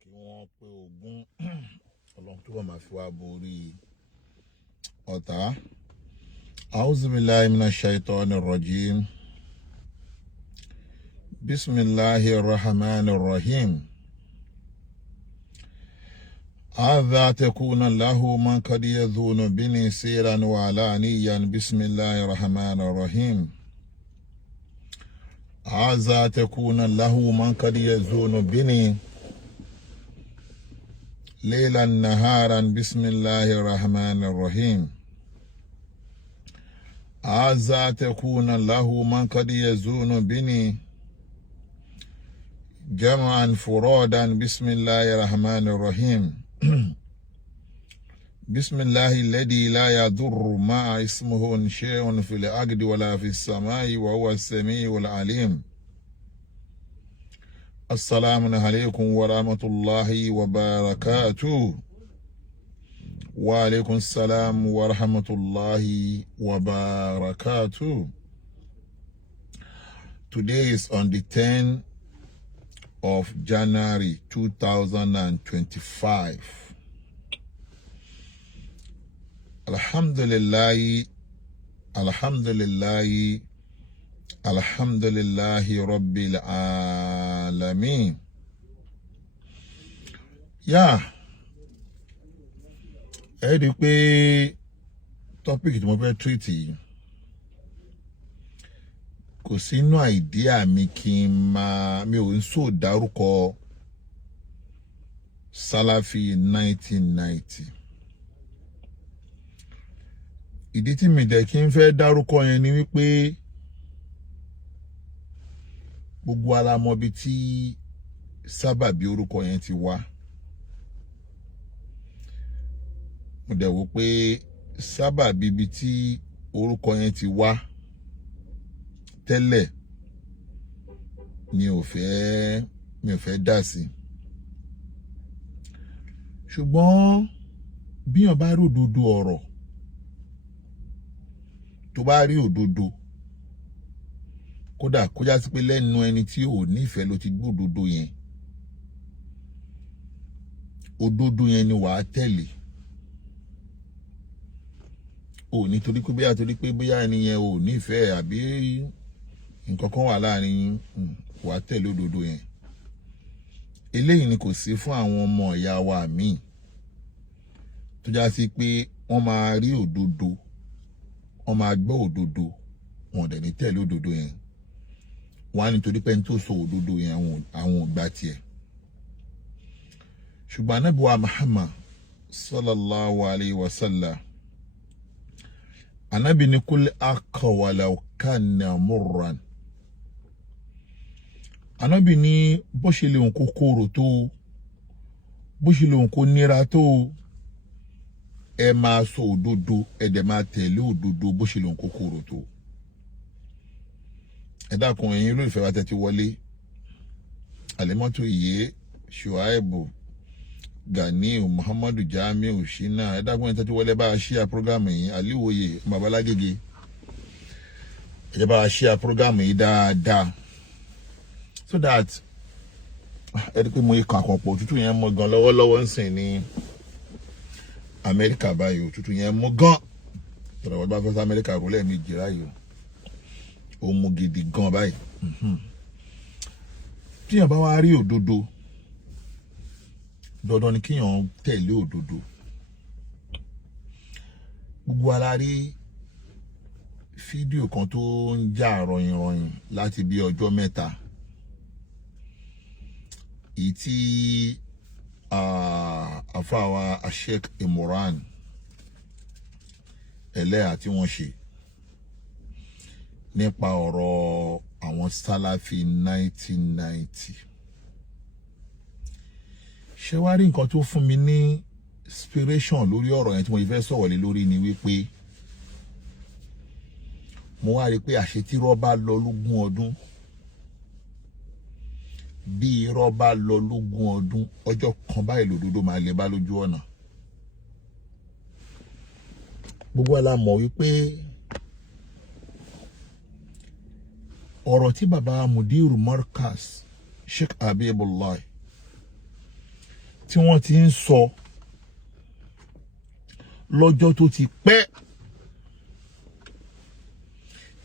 kí wọ́n pé ogún Ọlọ́run tó bá máa fi wá borí ọ̀tá. A'udhu billahi minash shaitanir rajim. Bismillahir rahmanir rahim. هذا تكون له من قد يذون بني سيرا وعلانيا. بسم الله الرحمن الرحيم. هذا تكون له من قد يذون بني ليلا نهارا. بسم الله الرحمن الرحيم. هذا تكون له من قد يزون بني جمعا فرادا. بسم الله الرحمن الرحيم. بسم الله الذي لا يضر مع اسمه شيء في الأرض ولا في السماء وهو السميع العليم. السلام عليكم ورحمة الله وبركاته. وعليكم السلام ورحمة الله وبركاته. Today is on the 10th of January 2025. Alhamdulillah, Alhamdulillah, Alhamdulillahi Rabbil Alameen. Yeah. Ẹ rí pé topic tí mo fẹ́ treat yìí kò sínú idea mi kí n máa mi ò ń sọ dárúkọ Salafi 1990. Ìdí tí mi dẹ̀ kí n fẹ́ dárúkọ yẹn ni wípé gbogbo alamọ bí tí sábàbí orúkọ yẹn ti wá. Mo dẹ̀ wò pé sábàbí bí tí orúkọ yẹn ti wá tẹ́lẹ̀ mi ò fẹ́ dá sí. Ṣùgbọ́n bí yàn bá rí òdodo ọ̀rọ̀, tó bá rí òdodo, kódà kó já sí pé lẹ́nu ẹni tí ò nífẹ̀ẹ́ ló ti gbọ́ òdodo yẹn, òdodo yẹn ni wàá tẹ̀lé. Ò nítorí pé bóyá ẹni yẹn ò nífẹ̀ẹ́ àbí nǹkan kan wà láàrin wàá tẹ̀lé òdodo yẹn. Eléyìí ni kò sí fún àwọn ọmọ ìyá wa míì tó já sí pé wọ́n máa rí òdodo, wọ́n máa gbọ́ òdodo, wọn ò dẹ̀ ní tẹ̀lé òdodo yẹn. Wọ́n á nítorí pé ẹni tó sọ òdodo yẹn àwọn ò gbà tiẹ̀. Ṣùgbọ́n Ànábì wa Muhammad sallallahu alayhi wa sallam, Ànábì ní kul haqqa walau kana murran. Ànábì ní bó ṣe lè kó korò tó, bó ṣe lè kó nira tó, ẹ máa sọ òdodo, ẹ dẹ̀ máa tẹ̀lé òdodo bó ṣe lè kó korò tó. Ẹ dákun ẹ̀yin olólùfẹ́ wa tẹ́tí wọlé. Alimọ́tò Iye, Shuaibu, Ganiu, Muhammadu Jamiu, Shina. Ẹ dákun ẹ̀yin tẹ́tí wọlé bá a ṣíà prógámù yìí. Aliwoye, Babalágége. Ẹ bá a ṣíà prógámù yìí dáadáa. So that ẹ rí pé mo kàn àkànpọ̀ òtútù yẹn mọ́ gan lọ́wọ́lọ́wọ́ ń sìn ní Amẹ́ríkà báyìí. Òtútù yẹn mọ́ gan. Tọ́lá wọ́n bá fẹ́ sí Amẹ́ríkà rò lẹ́ẹ̀mejì ráyò. Ó mú gidi gan báyìí. Tíyàn bá wá rí òdodo, dandan ni kíyàn tẹ̀lé òdodo. Gbogbo ara rí fídíò kan tó ń jà ròyìnròyìn láti bí ọjọ́ mẹ́ta èyí tí àfáàwà Sheikh Imran ẹlẹ́yà tí wọ́n ṣe nípa ọ̀rọ̀ àwọn Salafi 1990. ṣé wá rí nǹkan tó fún mi ní inspiration lórí ọ̀rọ̀ yẹn tí mo fẹ́ sọ̀rọ̀ lé lórí ni wípé mo wá rí pé àṣetírọ́ bá lọ lógún ọdún bí irọ́ bá lọ lógún ọdún ọjọ́ kan báyìí lòdodo máa lè bá lójú ọ̀nà. gbogbo wa la mọ̀ wípé ọ̀rọ̀ tí bàbá Mudiru Markaz Sheikh Abibullah tí wọ́n ti ń sọ lọ́jọ́ tó ti pẹ́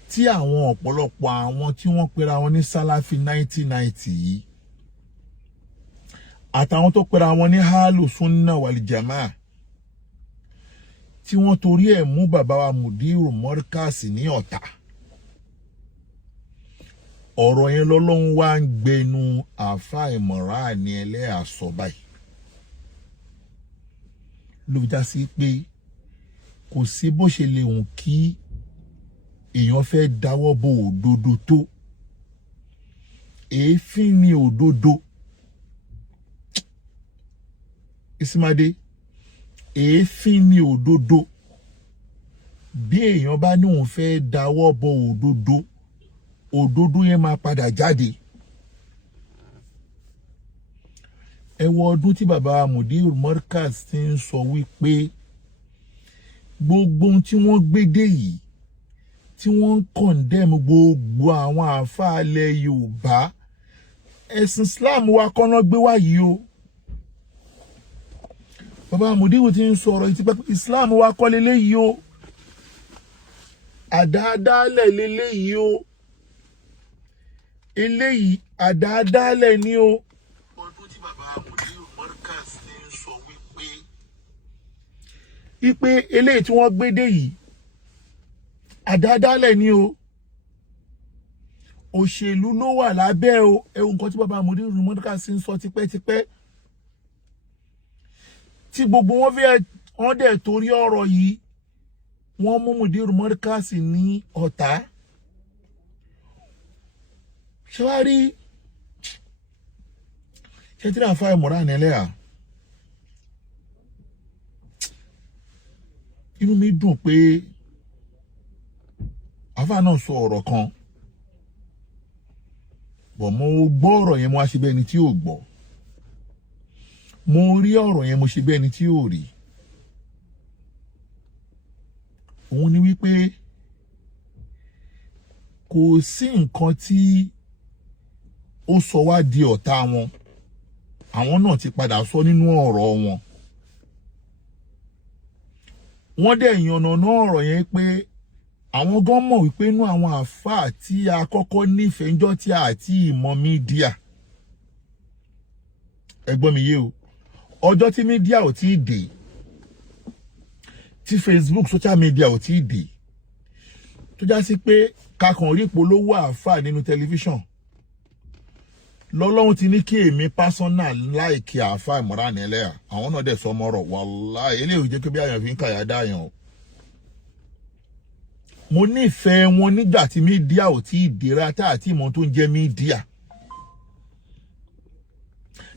tí àwọn ọ̀pọ̀lọpọ̀ àwọn tí wọ́n pera wọn ní Salafi 1990 yìí àtàwọn tó pera wọn ní Ahlu Sunna wal Jamaa tí wọ́n torí ẹ̀ mú bàbá wa Mudiru Markaz ní ọ̀tá. ọ̀rọ̀ yẹn lọ́lọ́run wá ń gbẹnu àáfàá Imran ní ẹlẹ́yà sọ báyìí ló fi já sí pé kò sí bó ṣe lè hùn kí èèyàn fẹ́ dáwọ́ bo òdodo tó èéfín ni òdodo Ìsìmàdé èéfín ni òdodo bí èèyàn bá ní òun fẹ́ dáwọ́ bo òdodo òdodo yẹn máa padà jáde. ẹ wo ọdún tí bàbá Mudiru Markaz ti ń sọ wípé gbogbo ohun tí wọ́n gbé dé yìí tí wọ́n ń kọ̀ndẹ́mù gbogbo àwọn àfáàlẹ̀ Yorùbá ẹ̀sìn Islam wa kọ́nà gbé wá yìí o. bàbá Mudiru ti ń sọ̀rọ̀ ìtì pé Islam wa kọ́ leléyìí o àdáadáalẹ̀ leléyìí o eléyìí àdáadáalẹ̀ ni o. ọdún tí bàbá Mudiru Markaz ti ń sọ wípé eléyìí tí wọ́n gbé dé yìí àdáadáalẹ̀ ni o òṣèlú ló wà lábẹ́ o. ẹ̀wù nǹkan tí bàbá Mudiru Markaz ń sọ tipẹ́tipẹ́ tí gbogbo wọn fẹ́ wọ́n dẹ̀ torí ọ̀rọ̀ yìí wọ́n mú Mudiru Markaz ní ọ̀tá. ṣé wàá rí ṣé tí náà fáwọn Imran ẹlẹ́yà inú mi dùn pé àfáà náà sọ ọ̀rọ̀ kan bọ̀ mo gbọ́ ọ̀rọ̀ yẹn mo wá ṣe bẹ́ẹ̀ ni tí ò gbọ́ mo rí ọ̀rọ̀ yẹn mo ṣe bẹ́ẹ̀ ni tí ò rí. òun ni wípé kò sí nǹkan tí ó sọ wá di ọ̀tá wọn àwọn náà ti padà sọ nínú ọ̀rọ̀ wọn. wọ́n dẹ̀ yànnàná ọ̀rọ̀ yẹn pé àwọn gan mọ̀ wípé inú àwọn àfáà tí a kọ́kọ́ nífẹ̀ẹ́ ńjọ́ tí a ti ìmọ̀ mídíà ẹ gbọ́ mi yé o ọjọ́ tí mídíà ò tí ì dé tí Facebook social media ò tí ì dé tó já sí pé kakàn rí polówó àfáà nínú tẹlifíṣàn lọ́lọ́run ti ní kí èmi personal láìkí àfáà Imran ẹlẹ́yà àwọn náà dẹ̀ sọmọ ọ̀rọ̀ wàláhì eléyìí jẹ́ pé bí àyàn fi ń kàyà dáyàn o. mo nífẹ̀ẹ́ wọn nígbà tí mídíà ò tí ì dèrà tá àti ìmọ̀ tó ń jẹ́ mídíà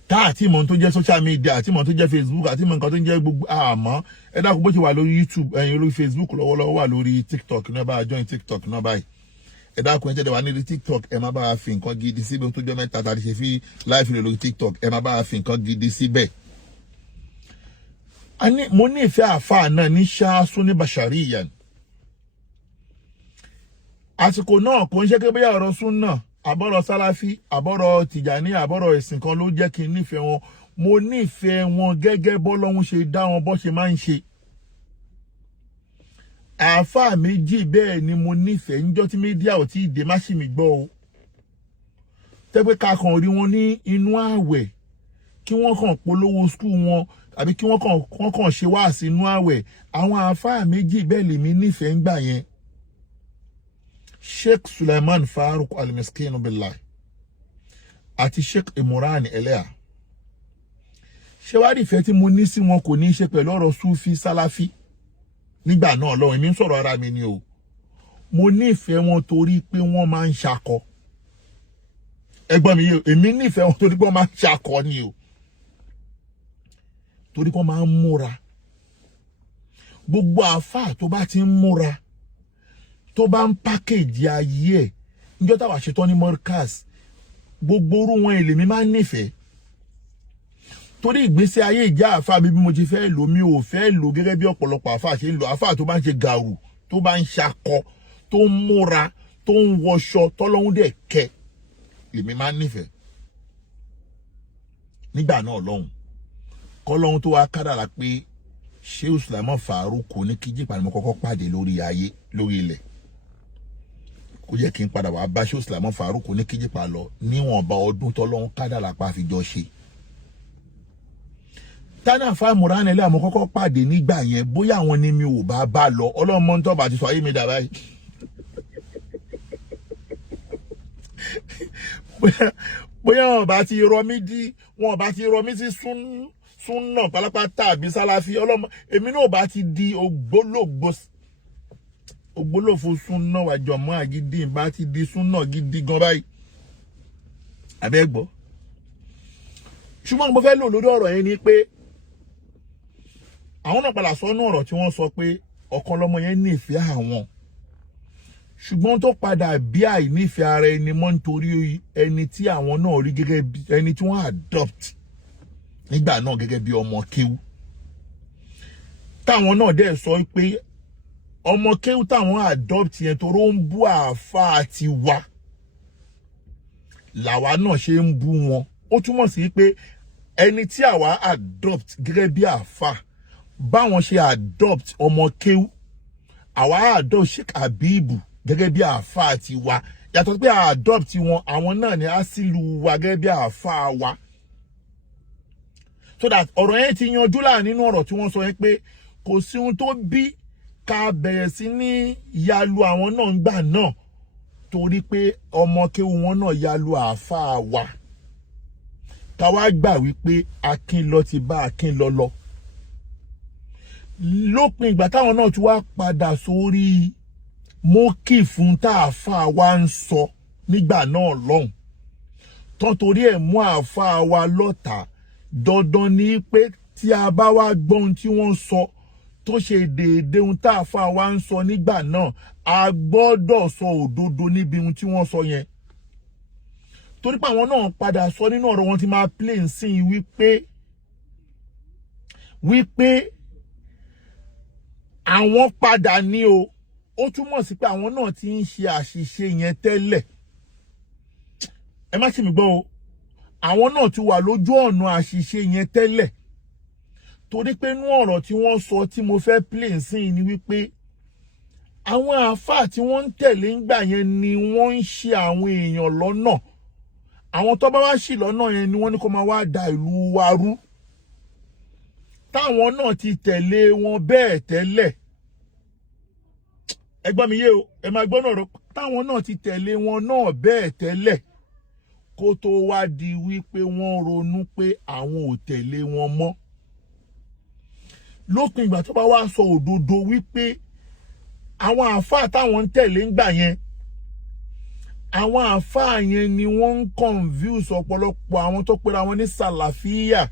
tá àti ìmọ̀ tó ń jẹ́ social media àti ìmọ̀ tó ń jẹ́ Facebook àti ìmọ̀ nǹkan tó ń jẹ́ gbogbo àmọ́ ẹ dákun bó ti wà lórí YouTube ẹ̀yin lórí Facebook lọ́wọ́lọ́wọ́ wà lórí TikTok náà bá join TikTok náà báyìí ẹ dákun ẹ jẹ́ wà nílùú TikTok ẹ má bá a fi nǹkan gidi síbẹ̀ tó jẹ́ mẹ́ta tàbí ṣe fi live rẹ̀ lórí TikTok ẹ má bá a fi nǹkan gidi síbẹ̀. mo ní ìfẹ́ àfáà náà ní ṣáásún ní bashariyan àsìkò náà kò ń ṣe pé bóyá ọ̀rọ̀ súnà àbọ̀rọ̀ Salafi àbọ̀rọ̀ Tìjàní àbọ̀rọ̀ ẹ̀sìn kan ló jẹ́ kí n nífẹ̀ẹ́ wọn mo nífẹ̀ẹ́ wọn gẹ́gẹ́ bọ́lọ́hun ṣe dá wọn bọ́ ṣe máa ń ṣe. àáfàá méjì bẹ́ẹ̀ ni mo nífẹ̀ẹ́ níjọ́ tí mídíà ò tí ì dé má ṣì mí gbọ́ o tẹ́pẹ́ ká kàn rí wọn ní inú ààwẹ̀ kí wọ́n kàn polówó skul wọn àbí kí wọ́n kàn ṣe wáàsí inú ààwẹ̀ àwọn àáfàá méjì bẹ́ẹ̀ lèmi nífẹ̀ẹ́ ń gbà yẹn. Sheikh Sulaiman Farouk al-Miskin billah àti Sheikh Imran Eleha ṣé wá rí ìfẹ́ tí mo ní sí wọn kò ní í ṣe pẹ̀lú ọ̀rọ̀ Sufi Salafi nígbà náà lọ́wọ́ èmi ń sọ̀rọ̀ ara mi ni o mo ní ìfẹ́ wọn torí pé wọ́n máa ń ṣakọ ẹgbọ́n mi yìí èmi ní ìfẹ́ wọn torí pé wọ́n máa ń ṣakọ ni o torí pé wọ́n máa ń múra gbogbo àfáà tó bá ti ń múra tó bá ń pákéjì ayé ẹ̀ níjọ́ táwa ṣetán ní Morkas gbogbo orú wọn èlèmí máa ń nífẹ̀ẹ́ torí ìgbésí ayé ìjà àfáà mi bí mo ti fẹ́ lò mi ò fẹ́ lò gẹ́gẹ́ bí ọ̀pọ̀lọpọ̀ àfáà ṣe ń lò àfáà tó bá ń ṣe gàrú tó bá ń ṣakọ tó ń múra tó ń wọṣọ tọ́lọ́hún dẹ̀ kẹ́ lèmi máa ń nífẹ̀ẹ́ nígbà náà lọ́hùn kọ́lọ́hún tó wá kádàrá pé Sheikh Sulaiman Farouk kò ní kí jípa ni mo kọ́kọ́ pàdé lórí ayé lórí ilẹ̀ kó jẹ́ kí n padà wá bá Sheikh Sulaiman Farouk kò ní kí jípa lọ níwọ̀nba ọdún tọ́lọ́hún kádàrá pa àfijọ́ ṣe tánà fa Imran Eleha mo kọ́kọ́ pàdé nígbà yẹn bóyá àwọn ni mi ò bá lọ ọlọ́mọ ń tọ́ba ti sọ ayé mi dà báyìí bóyá wọn bá ti rọ mí dí wọn bá ti rọ mí sí súnà pálápátá àbí Salafi ọlọ́mọ èmi náà bá ti di ògbólófo súnà wàjọmọ́ àgídí bá ti di súnà gidi gan báyìí abẹ́gbọ́ ṣùgbọ́n mo fẹ́ lò lórí ọ̀rọ̀ yẹn ni pé àwọn náà padà sọ ní ọ̀rọ̀ tí wọ́n sọ pé ọ̀kan lọ́mọ yẹn nífẹ̀ẹ́ àwọn ṣùgbọ́n tó padà bí àìnífẹ̀ẹ́ ara ẹni mọ́ nítorí ẹni tí àwọn náà rí gẹ́gẹ́ bí ẹni tí wọ́n adopt nígbà náà gẹ́gẹ́ bí ọmọ kéwú táwọn náà dẹ̀ sọ pé ọmọ kéwú táwọn adopt yẹn tó ń bú àáfàá ti wá làwa náà ṣe ń bú wọn ó túmọ̀ sí pé ẹni tí àwa adopt gẹ́gẹ́ bí àáfàá báwọn ṣe adopt ọmọ kéwú àwa adopt Sheikh Habibu gẹ́gẹ́ bí àáfàá ti wá yàtọ̀ pé adopt wọn àwọn náà ni asilu wa gẹ́gẹ́ bí àáfàá wa so that ọ̀rọ̀ yẹn ti yanjú láà nínú ọ̀rọ̀ tí wọ́n sọ yẹn pé kò sí ohun tó bí ká bẹ̀rẹ̀ sí ní yalu àwọn náà ń gbà náà torí pé ọmọ kéwú wọn náà yalu àáfàá wa ká wá gbà wípé akin lọ ti bá akin lọ lópin ìgbà táwọn náà ti wá padà sórí mókì fún táàfáà wa ń sọ nígbà náà lọ́hùn tán torí ẹ̀ mú àáfàá wa lọ́tà dandan ni pé tí a bá wá gbọ́ ohun tí wọ́n sọ tó ṣe déédéé ohun táàfáà wa ń sọ nígbà náà a gbọ́dọ̀ sọ òdodo níbi ohun tí wọ́n sọ yẹn torí pé àwọn náà padà sọ nínú ọ̀rọ̀ wọn ti máa play sí i wípé àwọn padà ní o ó túmọ̀ sí pé àwọn náà ti ń ṣe àṣìṣe yẹn tẹ́lẹ̀ ẹ má ṣe mi gbọ́ o àwọn náà ti wà lójú ọ̀nà àṣìṣe yẹn tẹ́lẹ̀ torí pé inú ọ̀rọ̀ tí wọ́n sọ tí mo fẹ́ play sí i ni wípé àwọn àáfàá tí wọ́n ń tẹ̀lé ńgbà yẹn ni wọ́n ń ṣì àwọn èèyàn lọ́nà àwọn tó bá wá ṣì lọ́nà yẹn ni wọ́n ní kó máa wá da ìlú wa rú táwọn náà ti tẹ̀lé wọn bẹ́ẹ̀ tẹ́lẹ̀ ẹ gbọ́ mi yé o ẹ máa gbọ́ náà táwọn náà ti tẹ̀lé wọn náà bẹ́ẹ̀ tẹ́lẹ̀ kó tó wá di wípé wọ́n ronú pé àwọn ò tẹ̀lé wọn mọ́ lópin ìgbà tó bá wá sọ òdodo wípé àwọn àáfàá táwọn ń tẹ̀lé ńgbà yẹn àwọn àáfàá yẹn ni wọ́n ń confuse ọ̀pọ̀lọpọ̀ àwọn tó pera wọn ní Salafiya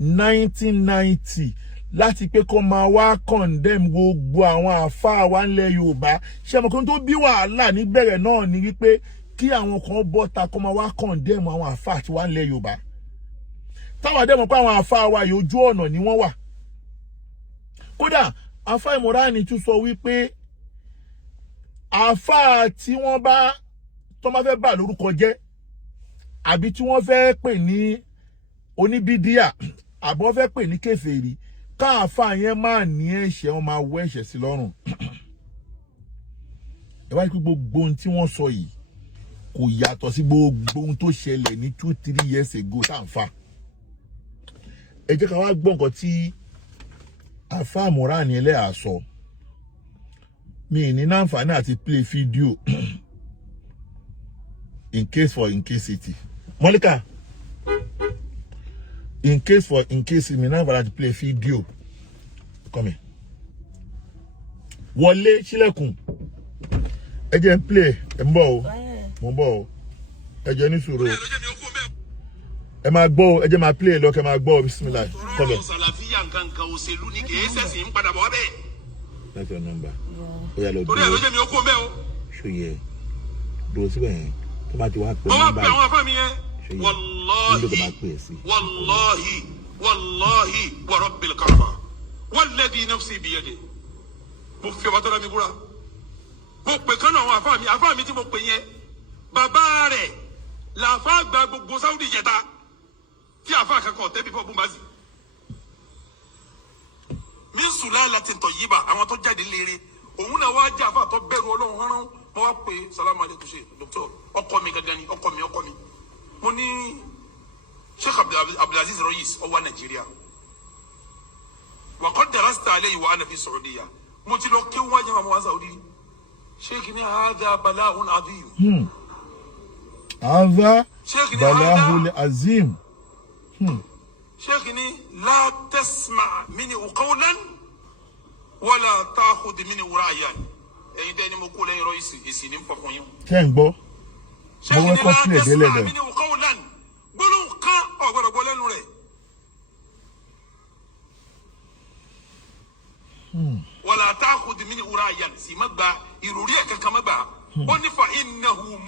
1990 láti pé kó máa wá condemn gbogbo àwọn àáfàá wa ńlẹ̀ Yorùbá ṣé mo kàn tó bí wàhálà níbẹ̀rẹ̀ náà ni wípé kí àwọn kan bọ́ta kó máa wá condemn àwọn àáfàá tí wà ńlẹ̀ Yorùbá táwọn àdẹ́mọ̀ pé àwọn àáfàá wa yìí ojú ọ̀nà ni wọ́n wà kódà àáfàá Imran tún sọ wípé àáfàá tí wọ́n bá tó máa fẹ́ bà lórúkọ jẹ́ àbí tí wọ́n fẹ́ pè ní oníbídíà àbí wọ́n fẹ́ pè ní kèfèrí káàfàá yẹn máa ní ẹ̀ṣẹ̀ wọn máa wọ ẹ̀ṣẹ̀ sí lọ́rùn ẹ wá rí pé gbogbo ohun tí wọ́n sọ yìí kò yàtọ̀ sí gbogbo ohun tó ṣẹlẹ̀ ní 2-3 years ago tá à ń fà ẹ jẹ́ ká wá gbọ́ nǹkan tí àáfàá Imran Eleha sọ mi ní àǹfààní àti play video in case it Monica in case mi náà àǹfààní àti play video come here wọlé sílẹ̀kùn ẹ jẹ́ n play ẹ ń bọ̀ o mo ń bọ̀ o ẹ jẹ́ ní sùúrù ẹ máa gbọ́ ẹ jẹ́ máa play lọ kẹ́ máa gbọ́ bismillah come here. Salafi nǹkan òṣèlú ni kì í ṣẹ̀sìn ń padà bọ̀ bẹ́ẹ̀. That's your number. Oya lo. Torí ẹ ló jẹ́ mi ó kó ń bẹ́ o. Ṣó yẹ. Dúró síbẹ̀ yẹn. Tó bá ti wá pè nọ́mbà. Mo wá pè àwọn afá mi yẹn. Wallahi wa rabbil Kaaba. Walladhi nafsi biyadihi. Mo fi ọba tọ́lá mi búra. Mo pè kán náà àwọn afá mi tí mo pè yẹn. Bàbá rẹ̀ làfá gba gbogbo Saudi jẹta. Tí àfá kankan tẹ́ bí fọ́ bùnbazì. Min sulalatin tayyiba àwọn tó jáde lére òun náà wá jà fà tó bẹ̀rù Ọlọ́run hàn mo wá pé salamu alaykum ṣe doctor ọkọ mi gangan ni ọkọ mi mo ní Sheikh Abdulaziz Royis ó wá Nàìjíríà wa qad darasta alayhi wa ana fi Saudiya mo ti lọ kí wọ́n jẹ́ mọ́ Saudi Sheikh ni hadha bala'un adhim hadha bala'un azim Sheikh ni la tasma mini qawlan wala ta'khud mini ra'yan ẹ̀yin tẹ́ ni mo kó lẹ́yìn Royce esi ni fo fún yín ṣé ń gbọ́ mo wé ko play dele de mini qawlan gbolo kan o gbọ́dọ̀ gbọ́ lẹ́nu rẹ̀ wala ta'khud mini ra'yan si magba iruri e kankan magba ó ní fa innahu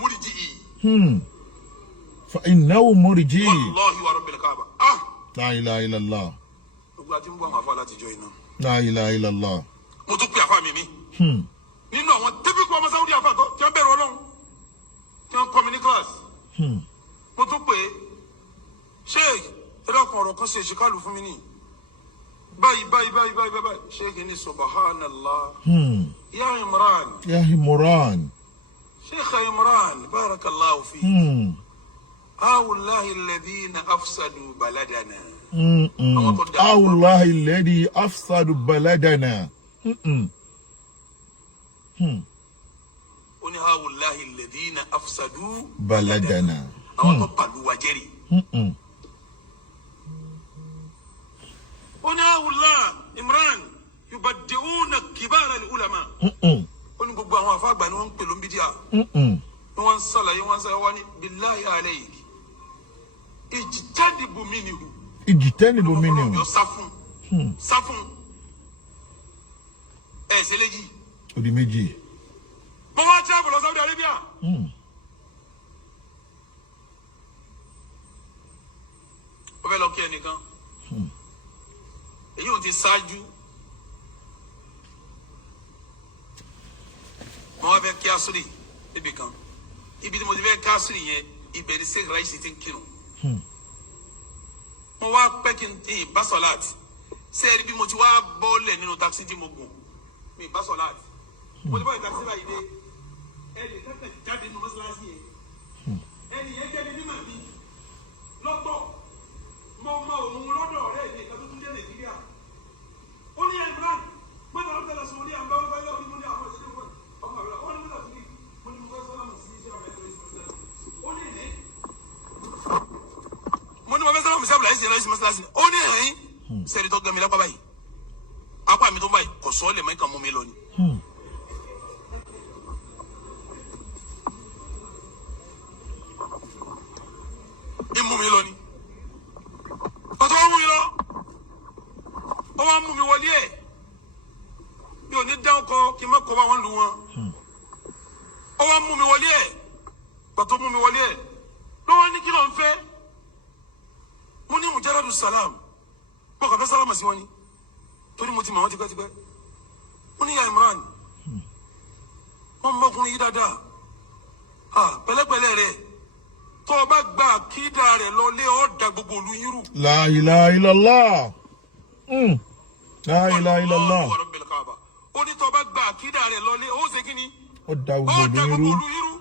murji'i wallahi wa rabbil Kaaba La ilaha illallah. Gbogbo àti ń bọ̀ àwọn afá láti jọ iná. La ilaha illallah. Mo tún pè àfá mi. Nínú àwọn typical ọmọ Saudi àfá tó tí wọ́n bẹ̀rù Ọlọ́run. Tí wọ́n kọ́ mi ní class. Mo tún pè Sheikh ẹ̀rọ ọkàn ọ̀rọ̀ kan ṣe ìṣìkálù fún mi ní. Báyìí. Sheikh ní subhanallah. Ya Imran. Sheikh Imran barakallahu fi. Awullahi alladhina afsadu baladana. Awullahi alladhi afsadu baladana. Oni awullahi alladhina afsadu baladana. Àwọn tó pàlú wa jẹ́rì. Oni awullah Imran yubaddi'una kibara al-ulama. Oni gbogbo àwọn àfáà àgbà ni wọ́n ń pè ló ń bídíà. Wọ́n ṣàlàyé wọ́n ní billahi alayk. Ijtanibu minhu. Yo safun. Seleji. Odi méjì. Mo wá travel lọ Saudi Arabia. Ó fẹ́ lọ kí ẹnìkan. Èyí ò ti ṣáájú. Mo wá fẹ́ kí Asiri níbi kan. Ibi tí mo ti fẹ́ kí Asiri yẹn, ibẹ̀ ni Sheikh Raisi ti ń kírun. Mo wá pẹ́ kí n tí bá sọ̀láàtì sẹ́ẹ̀rí bí mo ti wá bọ́ọ̀lẹ̀ nínú taxi tí mo gùn mi bá sọ̀láàtì mo ti bá ìtaxi báyìí dé ẹni tẹ́tẹ̀ jáde nínú mọ́sálásí yẹn ẹni yẹn jẹ́ ní mímọ̀ mi lọ́gbọ̀ mo mọ òun lọ́dọ̀ ọ̀rẹ́ mi ìka tó tún jẹ́ Nàìjíríà ó ní Imran mọ́tò ọ̀tẹ̀ lọ sọ orí àǹbá wọn báyọ̀ ní mo ní àwọn ìṣẹ́lẹ̀ wọn ọmọ rẹ̀ ó ní mọ́tò sí mo ní mo fẹ́ sọ́lá mọ̀ sí iṣẹ́ ọmọ ẹ̀kọ́ ìṣẹ́ ó ní ilé mo ní mo fẹ́ sọ́lá mọ̀ sí àbúlà ẹ̀sìn ẹ̀rọ mọ́sálásí ó ní ẹ̀rín sẹ́ẹ̀rì tó gbẹ̀mí lápá báyìí apá mi tó báyìí kò sọ́ lè mọ́ ìkà mú mi lọ ni. Ìmú mi lọ ni. Ọ̀tọ̀ wọ́n mú mi lọ. Ó wá mú mi wọlé ẹ̀. Mi ò ní dá ọkọ̀ kí n má kọ́ bá wọn lù wọn. Ó wá mú mi wọlé ẹ̀. Pàtó mú mi wọlé ẹ̀. Lọ́wọ́ ní kí ló ń fẹ́. Mo ní mujarradu salam. Mo kàn fẹ́ sálámà sí wọn ni. Torí mo ti mọ̀ wọ́n tipẹ́tipẹ́. Mo ní ya Imran. Wọ́n mọ́kùnrin yìí dáadáa. Pẹ̀lẹ́pẹ̀lẹ́ rẹ̀. Tó bá gba àkídà rẹ̀ lọ lé ọ́ da gbogbo olú yírù. La ilaha illallah. La ilaha illallah. Ó ní tó bá gba àkídà rẹ̀ lọ lé ó ṣe kí ni? Ó da gbogbo olú yírù.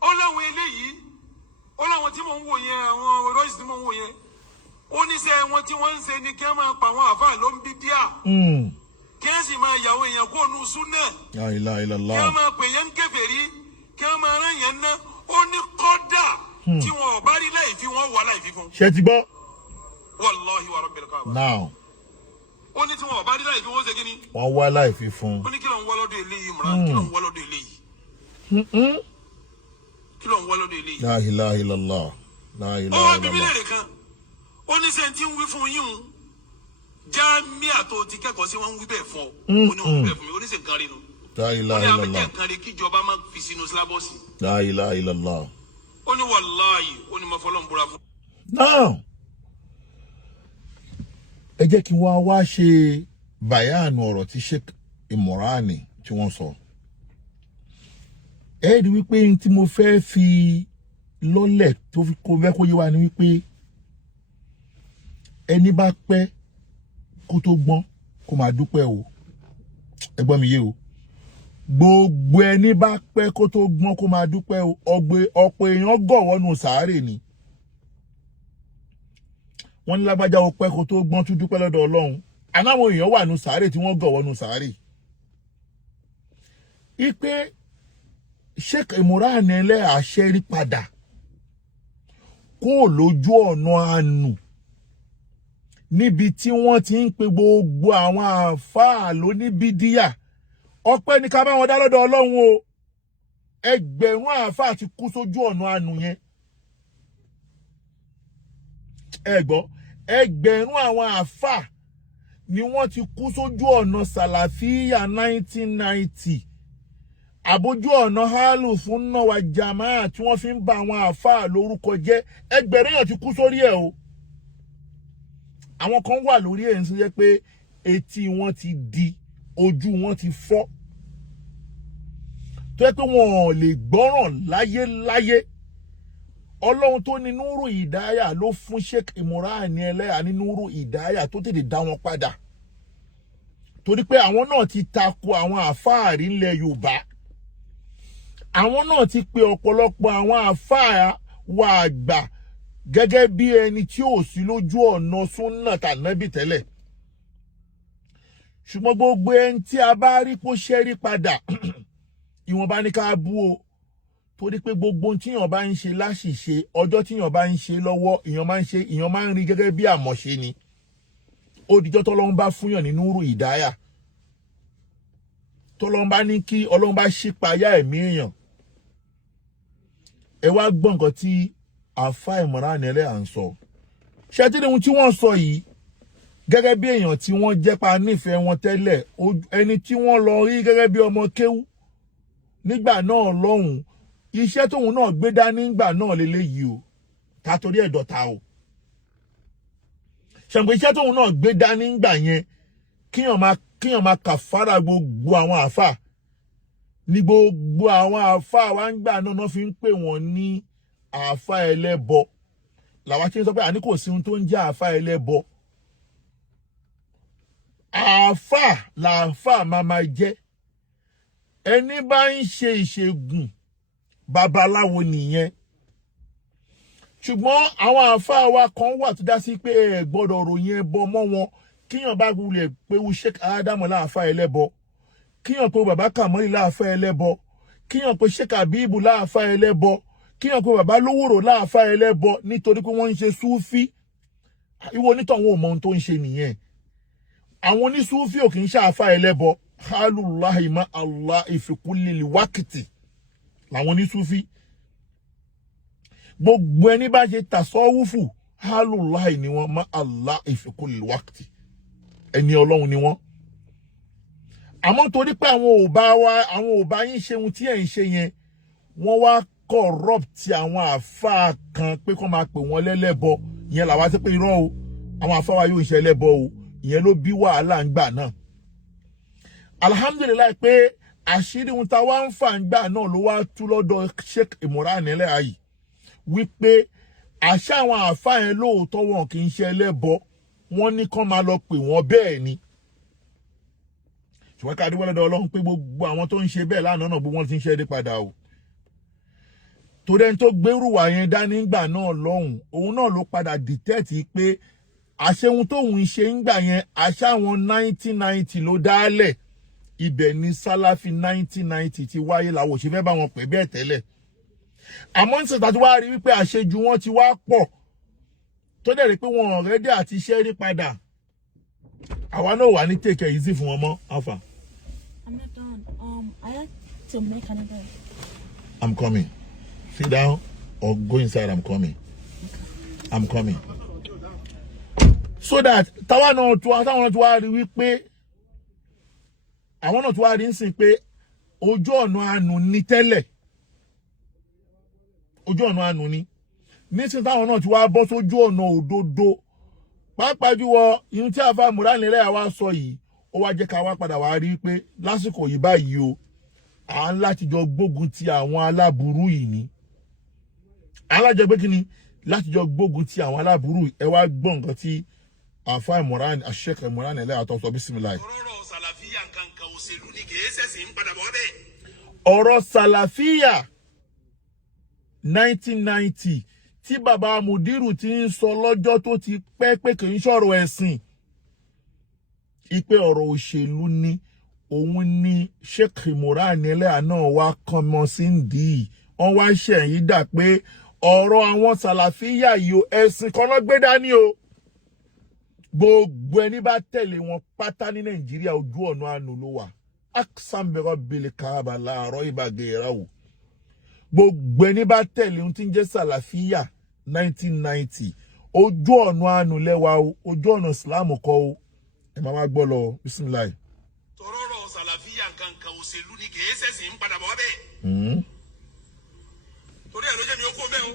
Ó láwọn eléyìí, ó láwọn tí mò ń wò yẹn, àwọn Royce tí mò ń wò yẹn. Ó ní sẹ́ wọn tí wọ́n ń ṣe ni kí wọ́n máa pa àwọn àfáà ló ń bí díà. kẹ́sì máa yàwó èèyàn kó nu súnà. La ilaha illallah. kí wọ́n máa pè yẹn ń kèfèrí kí wọ́n máa rán yẹn ná ó ní kọ́dà tí wọn ò bá rí láì fi wọ́n wà láì fi fún. ṣé ti gbọ́. Wallahi wa rabbil Kaaba. Now. ó ní tí wọn ò bá rí láì fi wọ́n ṣe kí ni. wọ́n wá láì fi fún. ó ní kí ló ń wá lọ́dọ̀ eléyìí mìíràn kí ló ń wá lọ́dọ̀ eléyìí. kí ló ń wá lọ́dọ̀ eléyìí. La ilaha illallah. La ilaha illallah. ó wá bíbí lèrè kan ó ní sẹ́ńtì ń wí fún yín o jámíà tó ti kẹ́kọ̀ọ́ sí wọn ń wí bẹ́ẹ̀ fún ọ ó ní wọn wí bẹ́ẹ̀ fún mi ó ní sè nǹkan rí nu. La ilaha ó ní illallah. abẹ́jẹ́ nǹkan rí kíjọba máa fi sínú sílábọ̀sì. La ilaha illallah. ó ní wàláyé ó ní mo fọlọ́ ń búra fún. Now, ẹ jẹ́ kí wọ́n wá ṣe bàyáànù ọ̀rọ̀ tí Sheikh Imorani tí wọ́n sọ. Ẹ rí wípé tí mo fẹ́ fi lọ́lẹ̀ tó fi kó fẹ́ kó yé wa ni wípé ẹni bá pẹ́ kó tó gbọ́n kó máa dúpẹ́ o. Ẹ gbọ́ mi yé o. Gbogbo ẹni bá pẹ́ kó tó gbọ́n kó máa dúpẹ́ o. Ọ̀pọ̀ èèyàn gọ̀wọ́nù sàárè ni. Wọ́n ní lágbájá ó pẹ́ kó tó gbọ́n tún dúpẹ́ lọ́dọ̀ Ọlọ́run. Ànáwọn èèyàn wà nù sàárè tí wọ́n gọ̀wọ́nù sàárè. Ipe Sheikh Imorani ẹlẹ́ àṣẹ rí padà kó lójú ọ̀nà àánú níbi tí wọ́n ti ń pe gbogbo àwọn àfáà lóníbídíà. Ọpẹ́ ní ká bá wọn dá lọ́dọ̀ Ọlọ́run o. Ẹgbẹ̀rún àfáà ti kú sójú ọ̀nà àánú yẹn. Ẹ gbọ́, ẹgbẹ̀rún àwọn àfáà ni wọ́n ti kú sójú ọ̀nà Salafiya 1990. Àbójú ọ̀nà hálù fún náà wa jamaa tí wọ́n fi ń ba àwọn àfáà lórúkọ jẹ́. Ẹgbẹ̀rún èèyàn ti kú sórí ẹ̀ o. Àwọn kan wà lórí ẹ̀ ń sọ jẹ́ pé etí wọn ti di, ojú wọn ti fọ́. Tó yẹ pé wọn ò lè gbọ́ràn láyé. Ọlọ́run tó ní núrù ìdáyà ló fún Sheikh Imorani ẹlẹ́yà ní núrù ìdáyà tó tètè dá wọn padà. Torí pé àwọn náà ti tako àwọn àfáàrí ńlẹ̀ Yorùbá. Àwọn náà ti pe ọ̀pọ̀lọpọ̀ àwọn àfáà wa àgbà gẹ́gẹ́ bí ẹni tí ò sí lójú ọ̀nà súnnà tànábì tẹ́lẹ̀. Ṣùgbọ́n gbogbo ẹni tí a bá rí kó ṣẹ́rí padà ìwọ̀nba ní ká bú o. Torí pé gbogbo tí èèyàn bá ń ṣe láṣìṣe ọjọ́ tí èèyàn bá ń ṣe lọ́wọ́ èèyàn máa ń rí gẹ́gẹ́ bí àmọ̀ṣe ni. Ó dijọ́ tọ́lọ́run bá fúnyàn ní núrù ìdáyà. Tọ́lọ́run bá ní kí Ọlọ́run bá ṣípayá ẹ̀mí èèyàn. Ẹ wá gbọ́ nǹkan tí àfáà Imorani ẹlẹ́ à ń sọ. Ṣé tí ohun tí wọ́n sọ yìí gẹ́gẹ́ bí èèyàn tí wọ́n jẹ́ pa nífẹ̀ẹ́ wọn tẹ́lẹ̀ ẹni tí wọ́n lọ rí gẹ́gẹ́ bí ọmọ kéwú nígbà náà lọ́hùn iṣẹ́ tóun náà gbé dání nígbà náà leléyìí o ta torí ẹ̀dọ̀ta o. Ṣàǹgbé iṣẹ́ tóun náà gbé dání nígbà yẹn kíyàn máa kàfàrà gbogbo àwọn àfáà ní gbogbo àwọn àfáà wa ń gbà náà fi ń pè wọ́n ní àfáà ẹlẹ́bọ. Làwa tí ń sọ pé àní kò sí ohun tó ń jẹ́ àfáà ẹlẹ́bọ. Àfáà làáfáà máa jẹ́. Ẹni bá ń ṣe ìṣègùn babaláwo nìyẹn. Ṣùgbọ́n àwọn àfáà wa kan wà tó dá sí pé ẹ gbọ́dọ̀ ròyìn ẹbọ mọ́ wọn. Kíyàn bá wulẹ̀ pé Sheikh Adamu láàfáà ẹlẹ́bọ. Kíyàn pé bàbá Kamali láàfáà ẹlẹ́bọ. Kíyàn pé Sheikh Abibu láàfáà ẹlẹ́bọ. Kíyàn pé bàbá Lówóró láàfáà ẹlẹ́bọ nítorí pé wọ́n ń ṣe súfí. Ìwọ onítọ̀hún ò mọ ohun tó ń ṣe nìyẹn. Àwọn onísúfí ò kì í ṣe àfáà ẹlẹ́bọ. Halullahi ma Allah fi kulli wákìtì làwọn onísúfí. Gbogbo ẹni bá ṣe tasawufu halullahi ni wọ́n ma Allah fi kulli wákìtì. Ẹni Ọlọ́run ni wọ́n. Àmọ́ torí pé àwọn ò bá yín ṣe ohun tí ẹ̀ ń ṣe yẹn wọ́n wá corrupt àwọn àfáà kan pé kó máa pè wọ́n lẹ́lẹ́bọ. Ìyẹn làwa ti pé irọ́ o àwọn àfáà wa yóò ṣe ẹlẹ́bọ o. Ìyẹn ló bí wàhálà ń gbà náà. Alhamdulillah pé àṣírí ohun tá wá ń fà ń gbà náà ló wá tú lọ́dọ̀ Sheikh Imorani ẹlẹ́yà yìí wípé àṣà àwọn àfáà yẹn lóòótọ́ wọn kì í ṣe ẹlẹ́bọ wọ́n ní kán máa lọ pè wọ́n bẹ́ẹ̀ ni. Ṣùgbọ́n ká dúpẹ́ lọ́dọ̀ Ọlọ́run pé gbogbo àwọn tó ń ṣe bẹ́ẹ̀ lánàá náà gbogbo wọn ti ń ṣe dé padà o. Torí ẹni tó gbérù wà yẹn dání nígbà náà lọ́hùn òun náà ló padà dìtẹ́ẹ̀tì pé àṣehun tóun ṣe ń gbà yẹn àṣàwọn 1990 ló dálẹ̀ ibẹ̀ ni Salafi 1990 ti wáyé làwọn ò ṣe fẹ́ bá wọn pè bẹ́ẹ̀ tẹ́lẹ̀ àmọ́ ń sèta tí wàá rí wípé àṣejù wọn ti wá pọ̀ tó dẹ̀ rí pé wọn ọ̀rẹ́dẹ̀ àti iṣẹ́ rí padà àwa náà wà ní take it easy fún wọn mọ́ Alpha. I'm not done. I like to make another. I'm coming. Sit down or go inside. I'm coming. I'm coming. So that táwa náà táwọn náà tó wá rí wípé àwọn náà tó wá rí ń sìn pé ojú ọ̀nà àánú ní tẹ́lẹ̀ ojú ọ̀nà àánú ní nísìnyí táwọn náà ti wá bọ́ sójú ọ̀nà òdodo pàápàá jùlọ ihun tí àfa múránilẹ́ àwa sọ yìí ó wá jẹ́ ká wá padà wá rí pé lásìkò yìí báyìí o à ń láti jọ gbógun ti àwọn aláburú yìí ni alájọ pé kí ni láti jọ gbógun ti àwọn aláburú ẹ wá gbọ́ nǹkan tí àfa ìmọ̀ràn àṣekẹ̀ múránilẹ́ àtọ́ sọ bísímìláì. ọ̀rọ̀ sàlàfíà kankan òṣèlú ni kì í ṣẹ̀sìn ń padà bọ́ bẹ́ẹ̀. ọ̀rọ̀ sàlàfíà 1990 tí bàbá Mudiru ti ń sọ lọ́jọ́ tó ti pẹ́ pé kì í ṣọ̀rọ̀ ẹ̀sìn ipe ọ̀rọ̀ òṣèlú ni òun ni Sheikh Imran Eleha náà wá kọmọ sí ndí wọ́n wá ṣẹ̀yìn dà pé ọ̀rọ̀ àwọn sàlàfíà yìí ẹ̀sìn kan náà gbé dání o gbogbo ẹni bá tẹ̀lé wọn pátá ní Nàìjíríà ojú ọ̀nà àánú ló wà aksamẹ̀rọ̀ bèlè káàbà láàárọ̀ ìbàgẹ̀ ìràwọ̀ gbogbo ẹni bá tẹ̀lé ohun tí ń jẹ́ sàlàfíà 1990 ojú ọ̀nà àánú lẹ́wà o ojú ọ̀nà Islam kọ́ o ẹ máa gbọ́ lọ bisimilayi. tọrọrọ sàlàfíà kankan òṣèlú ni kì í ṣẹ̀sìn ń padà bọ́ bẹ́ẹ̀. torí ẹ̀ ló jẹ́ mi ó kó bẹ́ẹ̀ o.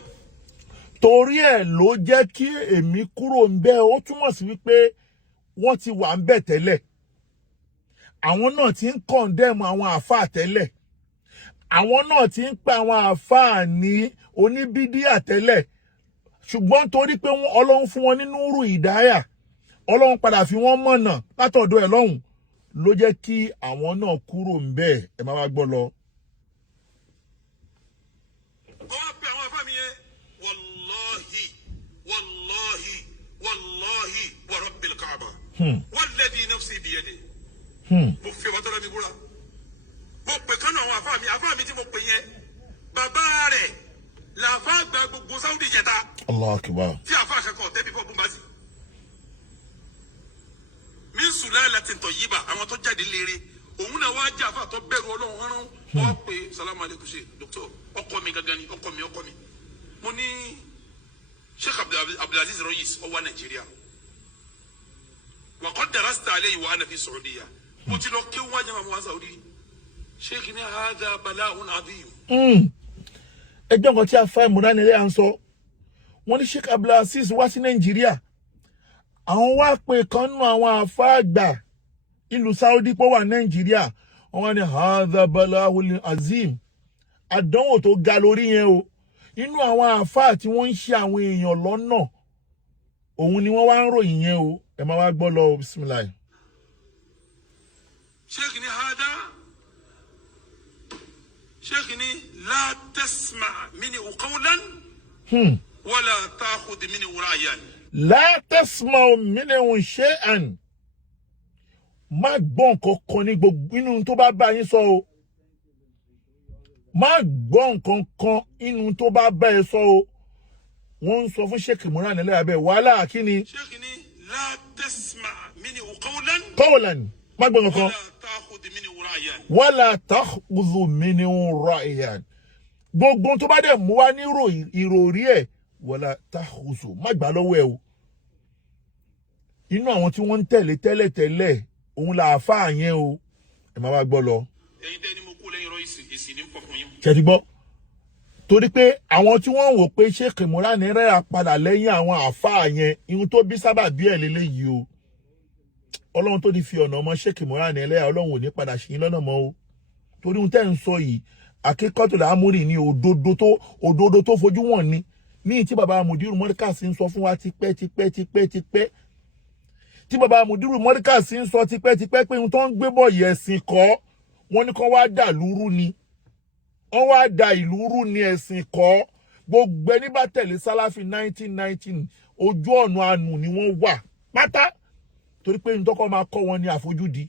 torí ẹ̀ ló jẹ́ kí èmi kúrò ń bẹ́ẹ̀ ó túmọ̀ sí wípé wọ́n ti wà ń bẹ̀ tẹ́lẹ̀ àwọn náà ti ń kọ̀ndẹ́mù àwọn àáfàá tẹ́lẹ̀ àwọn náà ti ń pa àwọn àáfàá ní oníbídíà tẹ́lẹ̀ ṣùgbọ́n torí pé Ọlọ́run fún wọn nínú rú ìdáyà Ọlọ́run padà fi wọ́n mọ̀nà látọ̀dọ̀ ẹ̀ lọ́hùn ló jẹ́ kí àwọn náà kúrò ń bẹ́ẹ̀ ẹ máa wá gbọ́ lọ. wọ́n pe àwọn afá mi yẹn wàlláhi wàlláhi wàlláhi wa rabbil Kaaba walladhi nafsi biyadihi. mo fi ọba tọ́lá mi búra mo pè kánú àwọn afá mi tí mo pè yẹn bàbá rẹ̀ làfá gba gbogbo Saudi jẹta. Allahu Akbar. tí àfá àkẹ́kọ̀ọ́ tẹ́bí fọ́ bùnbazì min sulalatin tayyiba àwọn tó jáde léèrè òun náà wá jẹ́ àfá tó bẹ̀rù Ọlọ́run rán wọ́n pè salamu alaikum ṣe dókítọ̀ ọkọ mi gangan ni ọkọ mi mo ní Sheikh Abdulaziz Royis ó wá Nàìjíríà wa qad darasta alayhi wa ana fi Saudiya mo ti lọ kí wọ́n jẹ́ àwọn Saudi Sheikh ní hadha bala'un adhim. ẹjọ́ nǹkan tí àfáà Imran Eleha ń sọ wọ́n ní Sheikh Abdulaziz wá sí Nàìjíríà àwọn wá pé kan nú àwọn àfáà àgbà ìlú Saudi pọ̀ wà Nàìjíríà wọ́n ní hadha bala'un azim àdánwò tó ga lórí yẹn o inú àwọn àfáà tí wọ́n ń ṣe àwọn èèyàn lọ́nà òun ni wọ́n wá ń ròyìn yẹn o ẹ máa wá gbọ́ lọ bisimilayi. Sheikh ní hada Sheikh ní la tasma minhu qawlan wala ta'khud minhu ra'yan. La tasma minhu shay'an má gbọ́ nǹkan kan ní gbogbo inú tó bá bá yín sọ o má gbọ́ nǹkan kan inú tó bá bá ẹ sọ o wọ́n ń sọ fún Sheikh Imran Eleha bẹ́ẹ̀ wàhálà kí ni. Sheikh ní la tasma minhu qawlan má gbọ́ nǹkan kan wala ta'khud minhu ra'yan. wala ta'khudhu minhu ra'yan gbogbo tó bá dẹ̀ mú wá ní ìròrí ẹ̀ wala ta'khudhu má gbà lọ́wọ́ ẹ o inú àwọn tí wọ́n ń tẹ̀lé tẹ́lẹ̀ òun là àfáà yẹn o ẹ máa wá gbọ́ lọ. ẹ̀yin tẹ́ ni mo kú lẹ́yìn èsì ní pọ̀pọ̀ yín. ṣe ti gbọ́ torí pé àwọn tí wọ́n wò pé Sheikh Imran Eleha padà lẹ́yìn àwọn àfáà yẹn ihun tó bí sábà bí ẹ̀ lélẹ́yìí o Ọlọ́run tó ti fi ọ̀nà ọmọ Sheikh Imran Eleha Ọlọ́run ò ní padà ṣe yín lọ́nà mọ́ o torí ohun tẹ́ ń sọ yìí akíkọ́tò làámúrì ní òdodo tó fojú wọn ni ní tí bàbá Mudiru Mọ́ríkàs ń sọ fún wa tipẹ́ tí bàbá Mudiru Mọ́ríkàs ń sọ tipẹ́ pé ohun tó ń gbé bọ̀ yìí ẹ̀sìn kọ́ wọ́n ní kán wá dà lúrú ni wọ́n wá da ìlú rú ni ẹ̀sìn kọ́ gbogbo ẹni bá tẹ̀lé Salafi 1919 ojú ọ̀nà àánú ni wọ́n wà pátá torí pé ntọ́kọ́ máa kọ́ wọn ní àfojúdi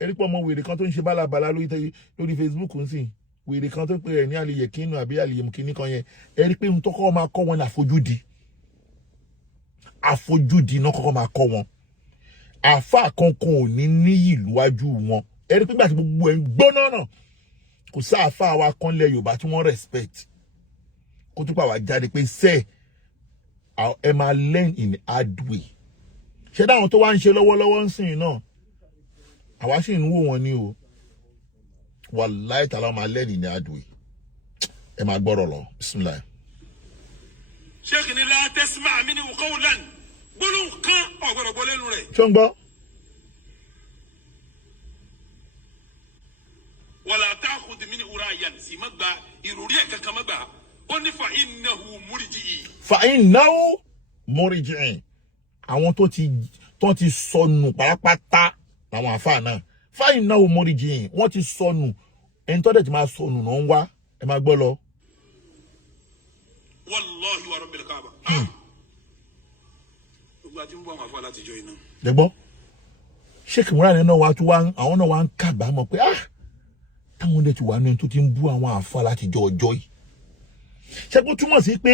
ẹ̀rí pọ̀ ọmọ wèrè kan tó ń ṣe bálabàla lórí Facebook ń sìn wèrè kan tó ń pè rẹ̀ ní àlèyé kínú àbí àlèyé mùkíní kan yẹn ẹ̀rí pé ntọ́kọ́ máa kọ́ wọn ní àfojúdi náà kọ́kọ́ máa kọ́ wọn àáfàá kankan ò ní níyì lúwájú wọn ẹ̀rí pé gbàtí gbogbo ẹ̀ ń gbóná náà kò sí àáfàá wa kan lẹ̀ Yorùbá tí wọ́n respect kó tó pa wá jáde pé sẹ́ẹ̀ ẹ máa learn in hard way ṣé dáhùn tó wá ń ṣe lọ́wọ́lọ́wọ́ ń sìn náà àwa sì ń wò wọ́n ní o wallahi ta'ala máa learn in hard way ẹ máa gbọ́rọ̀ lọ bismillah. sheikh ni la tasma' minhu qawlan gbólóhùn kan ọ̀gbọ̀dọ̀ gbọ́ lẹ́nu rẹ̀. ṣé ń gbọ́. wala ta'khudh minhu ra'yan sì má gba ìròrí ẹ̀ kankan má gbà ó ní fa innahu murji'i. fa innahu murji'i àwọn tó ti sọnù pátápátá làwọn àfáà náà fa innahu murji'i wọ́n ti sọnù ẹni tó dẹ̀ ti máa sọnù náà ń wá ẹ máa gbọ́ lọ. wallahi wa rabbil kaaba. gbogbo àti ń bọ́ àwọn afọ láti jọ iná. ẹ gbọ́ sheikh imran náà wá tún wá àwọn náà wá ń kábàámọ̀ pé táwọn dẹ̀ ti wà ní tó ti ń bú àwọn àfáà láti jọ ọjọ́ yìí ṣé kó túmọ̀ sí pé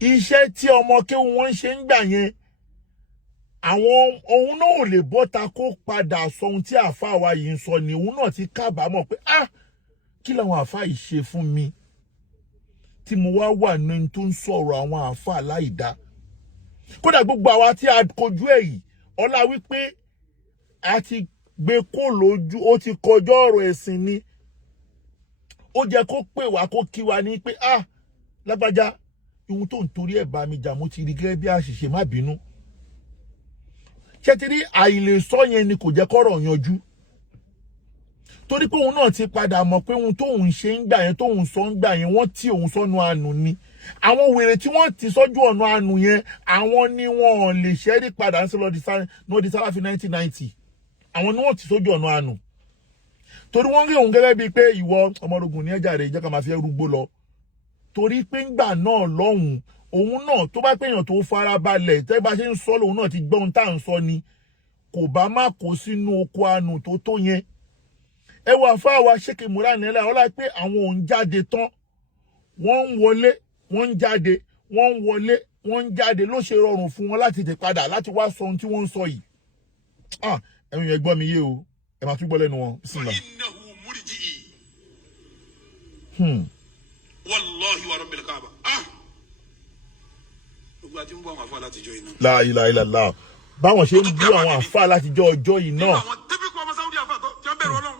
iṣẹ́ tí ọmọ kéwù wọn ṣe ń gbà yẹn àwọn òun náà ò lè bọ́ta kó padà sọ ohun tí àáfàá wa yìí ń sọ ni òun náà ti kábàámọ̀ pé kí làwọn àáfàá yìí ṣe fún mi tí mo wá wà ní tó ń sọ̀rọ̀ àwọn àáfàá láìdá kódà gbogbo àwa tí a kojú ẹ̀ yìí ọlá wípé a ti gbé kó lójú ó ti kọjọ́ ọ̀rọ̀ ẹ̀sìn ni ó jẹ́ kó pè wá kó kí wa ní pé lágbájá ohun tó ń torí ẹ̀ bá mi jà mo ti rí gẹ́gẹ́ bí àṣìṣe má bínú ṣé ti rí àìlèsọ yẹn ni kò jẹ́ kọ́rọ̀ yanjú torí pé òun náà ti padà mọ̀ pé ohun tóun ṣe ń gbà yẹn tóun sọ ń gbà yẹn wọ́n tí òun sọ́nù àánú ni àwọn wèrè tí wọ́n ti sọ́jú ọ̀nà àánú yẹn àwọn ni wọ́n lè ṣẹ́rí padà ń sọ lọ́dí Salafi 1990 àwọn ni wọ́n ti sọ́jú ọ̀nà àánú torí wọ́n rí òun gẹ́gẹ́ bíi pé ìwọ ọmọrogùn ní ẹ̀jà rẹ̀ jẹ́ ká máa fi ẹrú gbó lọ torí pé ńgbà náà lọ́hùn òun náà tó bá péyàn tó fara balẹ̀ tẹ́ bá ṣe ń sọ lòun náà ti gbọ́ ohun tá à ń sọ ni kò bá má kó sínú oko àánú tó yẹn ẹ wà fáwa Sheikh Imran nílẹ̀ ọlá pé àwọn òun jáde tán wọ́n ń wọlé wọ́n ń jáde wọ́n ń wọlé wọ́n ń jáde ló ṣe rọrùn fún wọn láti tè padà láti wá sọ ohun tí wọ́n ń sọ yìí ẹ̀yin yẹn gbọ́ mi yé o ẹ máa tún gbọ́ lẹ́nu wọn bismillah. innahu murji'i. wallahi wa rabbil kaaba. gbogbo àti ń bọ́ àwọn afọ látijọ́ yìí náà. La ilaha illallah báwọn ṣe ń bú àwọn àfáà látijọ́ ọjọ́ yìí náà. àwọn tẹ́bí kọ́ ọmọ sáwùdí àfáà tí wọ́n bẹ̀rù Ọlọ́run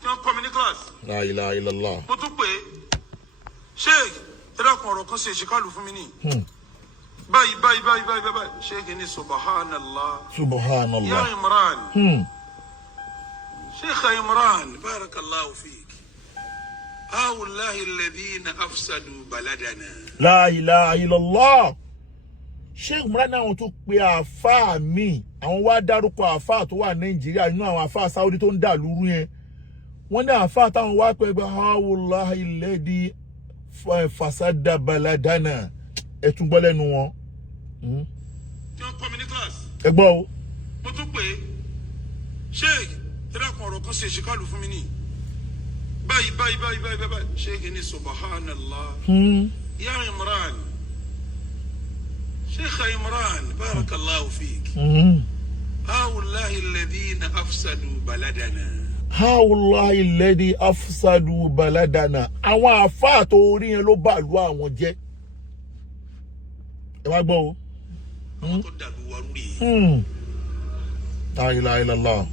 tí wọ́n kọ́ mi ní kíláàsì. La ilaha illallah. mo tún pè é sheikh ẹ̀dàkùn ọ̀rọ̀ kan ṣe ìṣìkàlù fún mi ní. báyìí sheikh ní subhanallah. Subhanallah. ya Imran. sheikh Imran barakallahu fik. هؤلاء الذين أفسدوا بلدنا. La ilaha illallah. Sheikh Imran náà tó pe àfáà mi àwọn wá dárúkọ àfáà tó wà Nàìjíríà nínú àwọn àfáà Saudi tó ń dà lúrú yẹn wọ́n ní àfáà táwọn wá pé ha'ula'i alladhi fasada baladana ẹ tún gbọ́ lẹ́nu wọn. tí wọ́n kọ́ mi ní kíláàsì. ẹ gbọ́ o. mo tún pè é sheikh ẹ̀dàkùn ọ̀rọ̀ kan ṣe ìṣìkàlù fún mi ní. báyìí sheikh ní subhanallah. ya Imran. شيخ عمران بارك الله فيك. هؤلاء الذين أفسدوا بلدنا. هؤلاء الذين أفسدوا بلدنا. àwọn àfáà tó orí yẹn ló bá lu àwọn jẹ́. ẹ wá gbọ́ o. àwọn tó dàlú wa rúri. La ilaha illallah.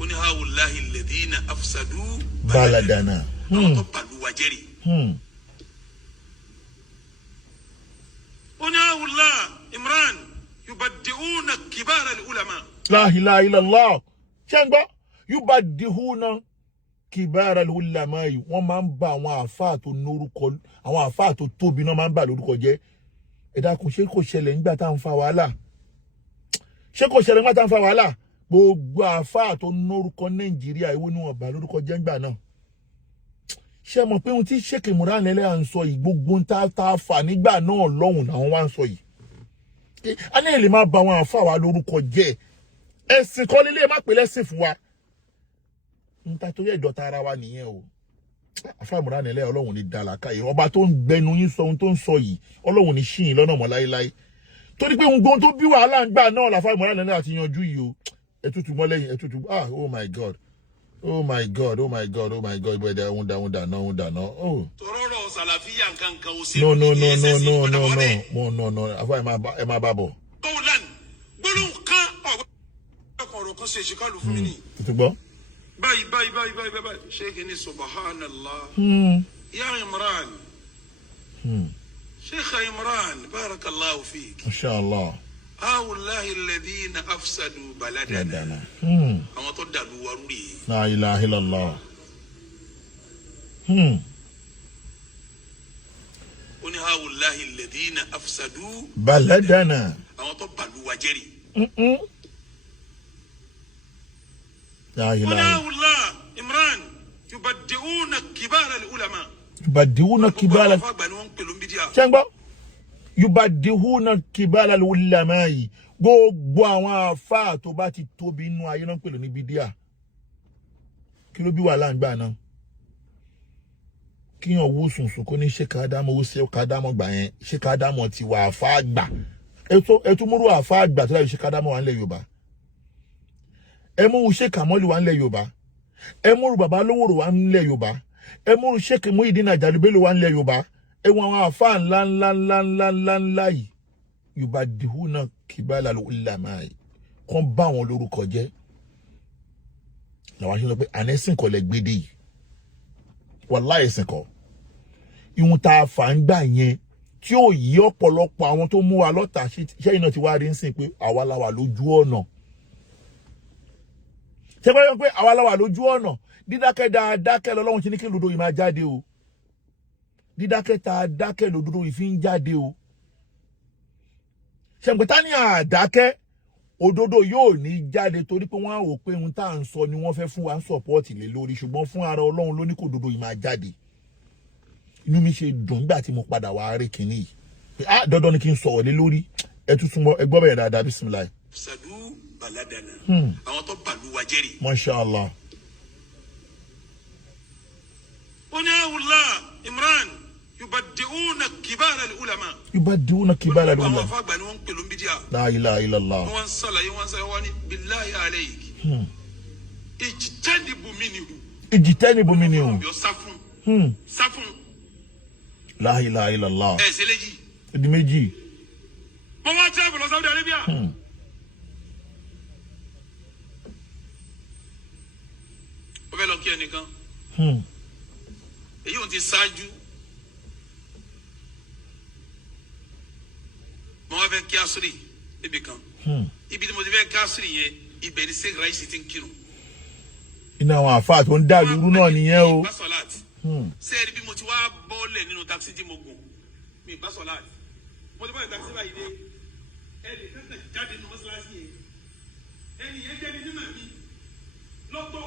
ó ní هؤلاء الذين أفسدوا بلدنا. àwọn tó bàlú wa jẹ́rìí. هؤلاء إمران يبدئون كبار العلماء. لا إله إلا الله. شنبا يبدئون كبار العلماء wọ́n máa ń bá àwọn àfáà tó lórúkọ àwọn àfáà tó tóbi náà máa ń bà lórúkọ jẹ́ ẹ dákun ṣé kò ṣẹlẹ̀ nígbà tá à ń fa wàhálà gbogbo àfáà tó lórúkọ Nàìjíríà ìwọ ni wọ́n bà lórúkọ jẹ́ ńgbà náà ṣé mọ̀ pé ohun tí Sheikh Imran Eleha ń sọ yìí gbogbo tá fà nígbà náà lọ́hùn làwọn wá ń sọ yìí a ní lè má bà wọn àfà wa lórúkọ jẹ́ ẹ̀sìn kọ́ lílé má pè lẹ́sìn fún wa n ta tó yẹ ìjọta ara wa nìyẹn o àfà Imran Eleha Ọlọ́hun ní dàlàkà yìí ọba tó ń gbẹnu yín sọ ohun tó ń sọ yìí Ọlọ́hun ní ṣìyìn lọ́nà mọ́ láíláí torí pé ohun tó bí wàhálà ń gbà náà làfà Imran Eleha ti yanjú yìí o ẹ̀tútù mọ́ lẹ́yìn ẹ̀tútù oh my god oh my god oh my god oh my god bẹ́ẹ̀ òun dáná oh. Tororo Salafi yankankan o se. No àfà ẹ má bá bọ̀. Qawlan gbólóhùn kan ọ̀rọ̀ kan ṣe ṣìkàlù fún mi ni. Tó gbọ́. Báyìí Sheikh ni subhanallah. Ya Imran. Sheikh Imran barakallahu fik. Inshallah. هؤلاء الذين أفسدوا بلدنا أما تدلوا وروري لا إله إلا الله هؤلاء الذين أفسدوا بلدنا أما تدلوا وجري لا إله هؤلاء إمران يبدئون كبار العلماء يبدئون كبار شنبا yubadihuna kibala ulamai gbogbo àwọn àfáà tó bá ti tóbi inú ayé náà pẹ̀lú ní bídíà kí ló bí wà láǹgbà náà kíyàn wó sùnsùn kó ní Sheikh Adamu ó Sheikh Adamu gbà yẹn Sheikh Adamu ti wà àfáà gbà ẹtú múrú àfáà gbà tó láyé Sheikh Adamu wà nílẹ̀ Yorùbá ẹ mú Sheikh Kamoli wà nílẹ̀ Yorùbá ẹ múrú bàbá Lówóró wà nílẹ̀ Yorùbá ẹ múrú Sheikh Muhyiddin Ajani Bello wà nílẹ̀ Yorùbá ẹwọn àwọn àfáà ńlá yìí yubadihuna kibala ulama yìí kàn bá wọn lórúkọ jẹ́ làwọn aṣọ pé ànẹ́sìn kọ́ lẹ gbédè yìí wallahi ẹ̀sìn kọ́ ìhun tá a fà ń gbà yẹn tí ó yí ọ̀pọ̀lọpọ̀ àwọn tó mú wa lọ́tà ṣẹ́yìn náà ti wá rí ń sìn pé àwa la wà lójú ọ̀nà ṣé bá yọ pé àwa la wà lójú ọ̀nà dídákẹ́ dáadákẹ́ lọ́lọ́run ti ní kí lòdò yìí máa jáde o dídákẹ́ tá a dákẹ́ lòdòdó ìfi ń jáde o ṣẹ̀ǹpẹ̀tà ní àdákẹ́ òdodo yóò ní jáde torí pé wọ́n á wò pé ohun tá à ń sọ ni wọ́n fẹ́ fún wa ń sọ̀pọ́ọ̀tì lé lórí ṣùgbọ́n fún ara Ọlọ́run ló ní kó òdodo yìí máa jáde inú mi ṣe dùn nígbà tí mo padà wá rí kinní yìí pé dandan ni kí n sọ̀rọ̀ lé lórí ẹ tún súnmọ́ ẹ gbọ́ bẹ̀rẹ̀ dáadáa bismillah. sadu baladana àwọn tó bàlúwa jẹ́rìí. Masha Allah. ó ní àwùlá Imran يبدئون كبار العلماء يبدئون كبار العلماء لا اله الا الله بالله عليك اجتنبوا منه صفون لا اله الا الله سيلجي دي méjì mo wá travel lọ Saudi Arabia ó fẹ́ lọ kí ẹnìkan èyí ò ti ṣáájú mo wá fẹ́ kí Asiri níbi kan ibi tí mo ti fẹ́ kí Asiri yẹn ibẹ̀ ni Sheikh Raisi ti ń kírun. iná àwọn àfáà tó ń dá lúrú náà nìyẹn o. sẹ́ẹ̀rì bí mo ti wá bọ́ọ̀lẹ̀ nínú takisí tí mo gùn mi bá sọ láti mo ti bọ́ọ̀lẹ̀ takisí báyìí dé ẹnì kankan jáde nínú mọ́ṣáláṣí yẹn ẹnì yẹn jẹ́ ní nínú mi lọ́tọ̀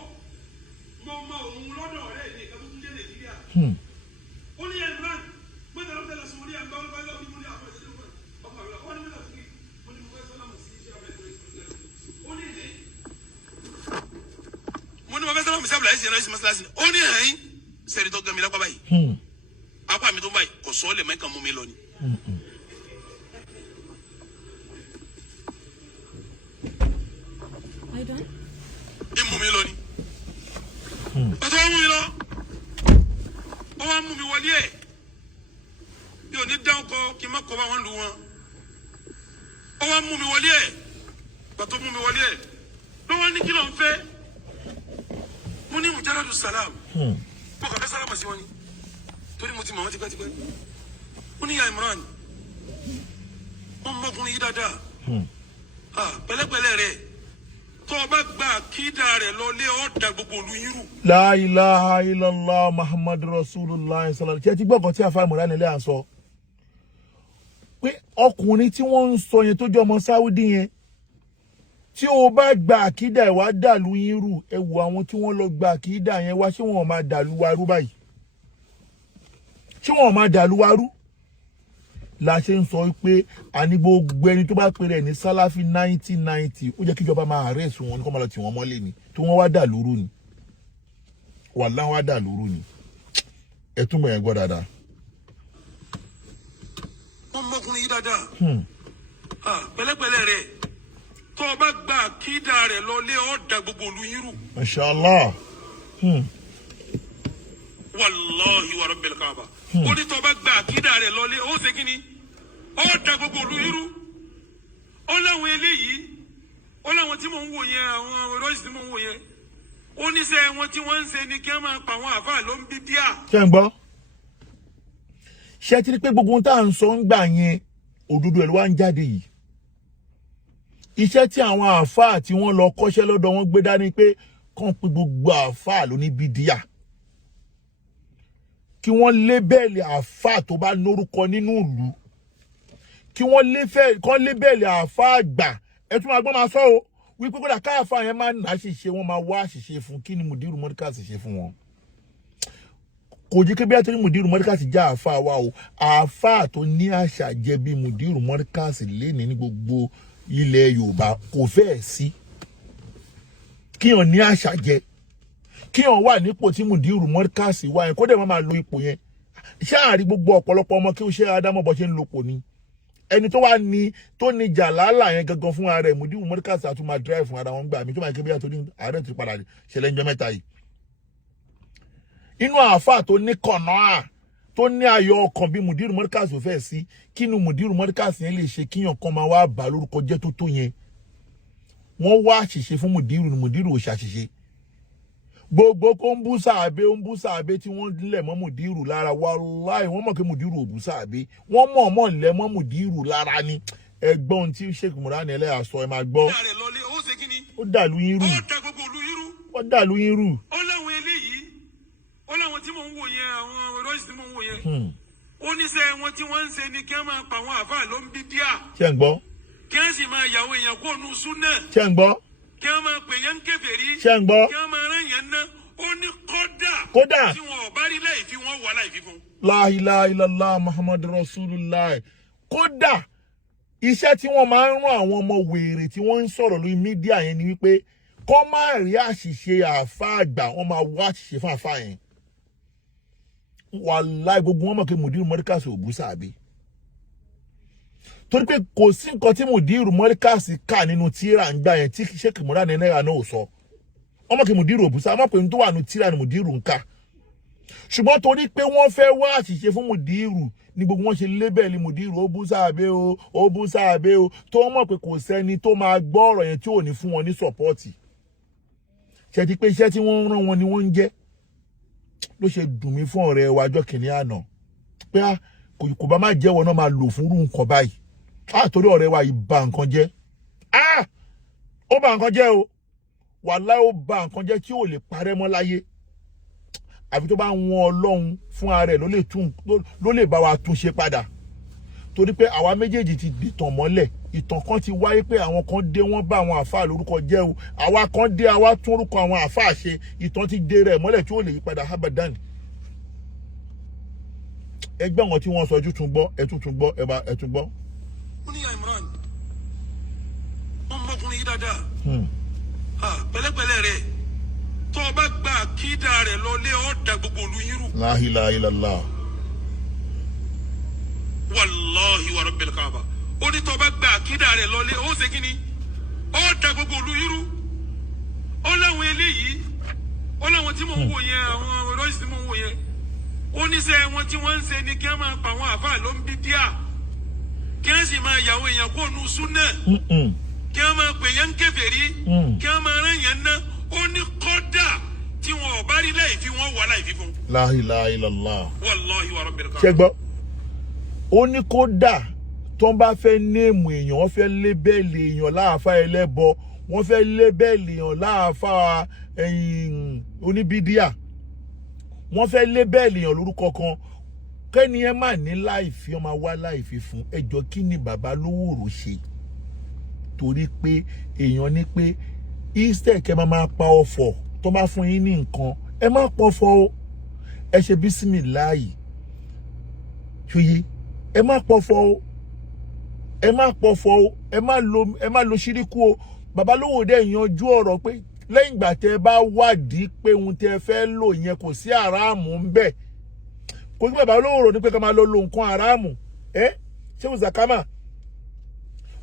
mo mọ òun lọ́dọ̀ ọ̀rẹ́ mi kan tó tún dé Nàìjíríà ó ní ẹ̀ brand mọ́tò lọ́tẹ̀ lọ sùn ní àgbà wọn bá lọ́ọ́ bí mo ní àwọn ẹ̀sìn mo ní mo fẹ́ sábà mísàbùlà ẹ̀sìn ẹ̀rọ mọ́sálásí ó ní ẹ̀yìn sẹ́ni tó gẹ̀mí lápá báyìí apá mi tó báyìí kò sọ ọ́ lè mẹ́kàn mú mi lọ ni. ẹ mú mi lọ ni pàtó wọ́n mú mi lọ ó wá mú mi wọlé ẹ̀ bí ò ní dáhùn kọ kí n má kọ́ bá wọn lù wọn ó wá mú mi wọlé ẹ̀ pàtó mú mi wọlé ẹ̀ ló wá ní kí ló ń fẹ́ mo ní mujaradu salam mo kàn fẹ́ sálámà sí wọn ni torí mo ti mọ̀ wọ́n tipẹ́tipẹ́ ó ní ya Imran wọ́n mọ́kùnrin yìí dáadáa pẹ̀lẹ́pẹ̀lẹ́ rẹ̀ tó o bá gba àkídà rẹ̀ lọ lé ọ́ da gbogbo olú yín rú. La ilaha illallah Muhammadu Rasulullah sallallahu alaihi wasallam tí gbọ́kàn tí àfáà Imran Eleha sọ pé ọkùnrin tí wọ́n ń sọ yẹn tó jẹ́ ọmọ Sáúdí yẹn tí o bá gba àkídà ẹ̀ wá dàlú yín rú ẹ wo àwọn tí wọ́n lọ gba àkídà yẹn wá ṣé wọ́n máa dàlú wa rú báyìí ṣé wọn máa dàlúwarú la ṣe ń sọ pé àní gbogbo ẹni tó bá pèrè ní Salafi 1990 ó jẹ́ kíjọba máa arrest wọn ní kó máa lọ tì wọ́n mọ́lé ni tí wọ́n wá dà lóru ni wàláhì wá dà lóru ni ẹ túmọ̀ yẹn gbọ́ dáadáa. wọ́n mọ́kùnrin yìí dáadáa pẹ̀lẹ́pẹ̀lẹ́ rẹ̀ tó o bá gba àkídà rẹ̀ lọlé ọ̀ da gbogbo olú yín rú. Mashallah. Wallahi wa rabbil Kaaba. Ó ní tó o bá gba àkídà rẹ̀ lọlé ó ṣe kí ni ọ̀ da gbogbo olú yín rú. Ó láwọn eléyìí ó láwọn tí mò ń wò yẹn àwọn ọ̀rọ̀ tí mò ń wò yẹn ó níṣẹ́ wọn tí wọ́n ń ṣe ni kí wọ́n máa pa àwọn àfáà ló ń bí díà. ṣé ń gbọ́ ṣé ti rí pé gbogbo ohun tá à ń sọ ń gbà yẹn òdodo ẹ̀ ló wá ń jáde yìí iṣẹ́ tí àwọn àfáà tí wọ́n lọ kọ́ṣẹ́ lọ́dọ̀ wọn gbé dání pé kàn pé gbogbo àfáà ló ní bídíà kí wọ́n lébẹ̀lì àfáà tó bá lórúkọ nínú ìlú kí wọ́n lébẹ̀lì àfáà gbà ẹ tún máa gbọ́n máa sọ o wípé kódà káàfáà yẹn máa ń nà àṣìṣe wọn máa wá àṣìṣe fún kí ni mùdírù mọ́díkàsì ṣe fún wọn kò jí kébí àtúní mùdírù mọ́díkàsì já àfáà wa o àfáà tó ní àṣà jẹ bí mùdírù mọ́díkàsì lénìí ní gbogbo ilẹ̀ Yorùbá kò fẹ́ẹ̀ sí kíyàn ní àṣà jẹ kíyàn wà nípò tí mùdírù mọ́díkàsì wà yẹn kó dẹ̀ máa lo ipò yẹn ṣáàrí gbogbo ọ̀pọ̀lọpọ̀ ọmọ kí ó ṣe adámọ̀bọ ṣe ń lopò ni ẹni tó wà ní tó ní jàlálà yẹn gangan fún ara ẹ̀ mùdírù mọ́díkàsì àtún máa drive fún ara wọn gbà mí tó máa kébí àtúní ààrẹ ti padà ṣẹlẹ̀ ńjọ́ mẹ́ta yìí inú àáfà tó ní kọ̀nà tó ní ayọ̀ ọkàn bí mùdírù mọ́díkàsì ò fẹ́ sí kí ni mùdírù mọ́díkàsì yẹn lè ṣe kíyàn kan máa wá bà lórúkọ jẹ́ tó yẹn wọ́n wá àṣìṣe fún mùdírù ni mùdírù ò ṣàṣìṣe gbogbo kó ń bú sàbẹ tí wọ́n lẹ̀ mọ́ mùdírù lára wàláhì wọ́n mọ̀ pé mùdírù ò bú sàbẹ wọ́n mọ̀ lẹ̀ mọ́ mùdírù lára ni ẹgbọ́n tí Sheikh Murani Eleha sọ ẹ máa gbọ́ ó dàlú yín rú ó dàlú yín rú. ó láwọn eléyìí ó láwọn tí mò ń wò yẹn àwọn ọ̀rọ̀ tí mò ń wò yẹn ó níṣẹ́ wọn tí wọ́n ń ṣe ni kí wọ́n máa pa àwọn àfáà ló ń bí díà. ṣé ń gbọ́. kí wọ́n sì máa yàwó èèyàn kó nu súnà. ṣé ń gbọ́. kí wọ́n máa pè yẹn ń kèfèrí. ṣé ń gbọ́. kí wọ́n máa rán yẹn ná ó ní kódà tí wọn ò bá rí láì fi wọn wà láì fi fún. La ilaha illallah Muhammadu Rasulullah kódà iṣẹ́ tí wọ́n máa ń rán àwọn ọmọ wèrè tí wọ́n ń sọ̀rọ̀ lórí mídíà yẹn ni wípé kọ́ máa rí àṣìṣe àáfàá àgbà wọ́n máa wá àṣìṣe fún àáfàá yẹn wàláì gbogbo wọn mọ̀ pé mùdírù mọ́díkàsì ò bú sàbí torí pé kò sí nǹkan tí mùdírù mọ́díkàsì kà nínú tíra ń gbà yẹn tí Sheikh Murani Eleha náà ò sọ wọ́n mọ̀ pé mùdírù ò bú sàbí wọ́n mọ̀ pé tó wà nínú tíra ni mùdírù ń kà ṣùgbọ́n torí pé wọ́n fẹ́ wá àṣìṣe fún mùdírù ni gbogbo wọn ṣe lébẹ̀lì mùdírù ó bú sàbí o ó bú sàbí o tó wọ́n mọ̀ pé kò sẹ́ni tó máa gbọ́ ọ̀rọ̀ yẹn tí ò ní fún wọn ní sọ̀pọ́ọ̀tì ṣe ti pé iṣẹ́ tí wọ́n ń rán wọn ni wọ́n ń jẹ́ ló ṣe dùn mí fún ọ̀rẹ́ wa ọjọ́ kìíní àná pé kò bá má jẹ́wọ́ náà máa lò fún irú nǹkan báyìí torí ọ̀rẹ́ wa yìí bà nǹkan jẹ́ ó bà nǹkan jẹ́ o wàláhì ó bà nǹkan jẹ́ tí ò lè parẹ́ mọ́ láyé àfi tó bá wọn Ọlọ́run fún ara ẹ̀ ló lè bá wa tún ṣe padà torí pé àwa méjèèjì ti dìtàn mọ́lẹ̀ ìtàn kan ti wáyé pé àwọn kan dé wọ́n bá àwọn àfáà lórúkọ jẹ́ o àwa kan dé àwa tún orúkọ àwọn àfáà ṣe ìtàn ti dé rẹ̀ mọ́lẹ̀ tí ó lè yí padà abadan ẹgbẹ́ wọn tí wọ́n sọ ojú tún gbọ́ ẹtún tún gbọ́ ẹtún gbọ́. ó ní Imran wọn mọkùnrin yìí dáadáa pẹ̀lẹ́pẹ̀lẹ́ rẹ̀ tó o bá gba àkídà rẹ̀ lọlé ọ̀ da gbogbo olú yín rú. La ilaha illallah. Wallahi wa rabbil Kaaba ó ní tó bá gba àkídà rẹ̀ lọlé ó ṣe kí ni ó da gbogbo olú yín rú. ó láwọn eléyìí ó láwọn tí mò ń wò yẹn àwọn ọ̀rọ̀ tí mò ń wò yẹn ó níṣẹ́ wọn tí wọ́n ń ṣe ni kí wọ́n máa pa àwọn àfáà ló ń bí díà kí wọ́n sì máa yàwó èèyàn kó nu súnà kí wọ́n máa pè yẹn ń kèfèrí kí wọ́n máa rán yẹn ná ó ní kódà tí wọn ò bá rí láì fi wọn wà láì fi fún. La ilaha illallah. Wallahi wa rabbil Kaaba. ṣé gbọ́ ó ní kódà tó ń bá fẹ́ néèmù èèyàn wọ́n fẹ́ lébẹ́ẹ̀lì èèyàn láàfáà ẹlẹ́bọ wọ́n fẹ́ lébẹ́ẹ̀lì èèyàn láàfáà oníbídíà wọ́n fẹ́ lébẹ́ẹ̀lì èèyàn lórúkọ kan kẹ́ni ẹ má ní láìfi ọmọ wá láìfi fún ẹjọ́ kí ni bàbá Lówóró ṣe torí pé èèyàn ní pé easter kẹ́ máa pa ọ̀fọ̀ tó bá fún yín ní nǹkan ẹ má pọ̀fọ̀ o ẹ ṣe bísímìláì ṣòye ẹ má pọ̀fọ̀ o ẹ má pọ̀fọ̀ o ẹ má lo ṣíríkù o bàbá lówó dẹ̀ yanjú ọ̀rọ̀ pé lẹ́yìn ìgbà tẹ́ bá wádìí pé ohun tẹ́ fẹ́ lò yẹn kò sí àràmù ń bẹ kò sí bàbá lówó rò ní pé ká máa lo nǹkan àràmù ṣé o zakama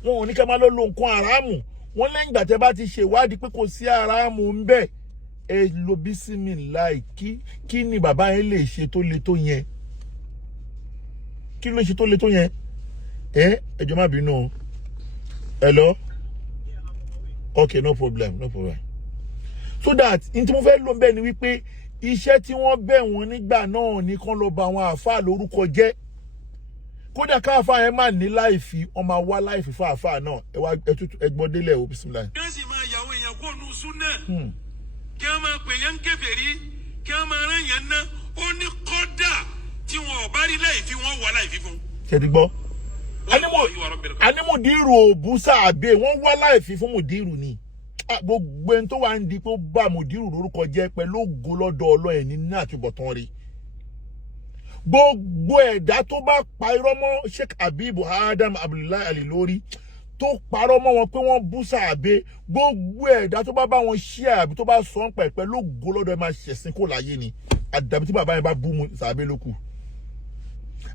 wọn ò ní ká máa lo nǹkan àràmù wọn lẹ́yìn ìgbà tẹ́ bá ti ṣèwádìí pé kò sí àràmù ń bẹ ẹ lo bísímìláì kí ni bàbá yẹn lè ṣe tó le tó yẹn kí ló ṣe tó le tó yẹn ẹjọ má bínú o hello okay no problem so that in tí mo fẹ́ lò bẹ́ẹ̀ ni wípé iṣẹ́ tí wọ́n bẹ̀ wọ́n nígbà náà ní kán lọ bà àwọn àáfàá lórúkọ jẹ́ kódà káàfàá yẹn má ní láìfi ọmọ wa láìfi fún àáfàá náà ẹ gbọ́ délẹ̀ o bismillah. kí wọ́n sì máa yàwó èèyàn kó nu súnà kí wọ́n máa pè yẹn ń kèfèrí kí wọ́n máa rán yẹn ná ó ní kódà tí wọn ò bá rí láìfi wọn wà láìfi fún. ṣe ti gbọ́ animudiru òbúsà àbẹ wọn wá láìfi fún mudiru ni gbogbo ẹni tó wà ń di pé ó bá mudiru lórúkọ jẹ́ pẹ̀lú ògo lọ́dọ̀ Ọlọ́run ní ní àtúbọ̀tán rí gbogbo ẹ̀dá tó bá pa irọ́ mọ́ Sheikh Habibu Adam Abdullahi Ali lórí tó parọ́ mọ́ wọn pé wọ́n bú sàbẹ gbogbo ẹ̀dá tó bá wọn ṣí àbí tó bá sọ ń pẹ̀lú ògo lọ́dọ̀ ẹ máa ṣẹ̀sìn kó láyé ni àdàbí tí bàbá yẹn bá bú sàbẹ lókù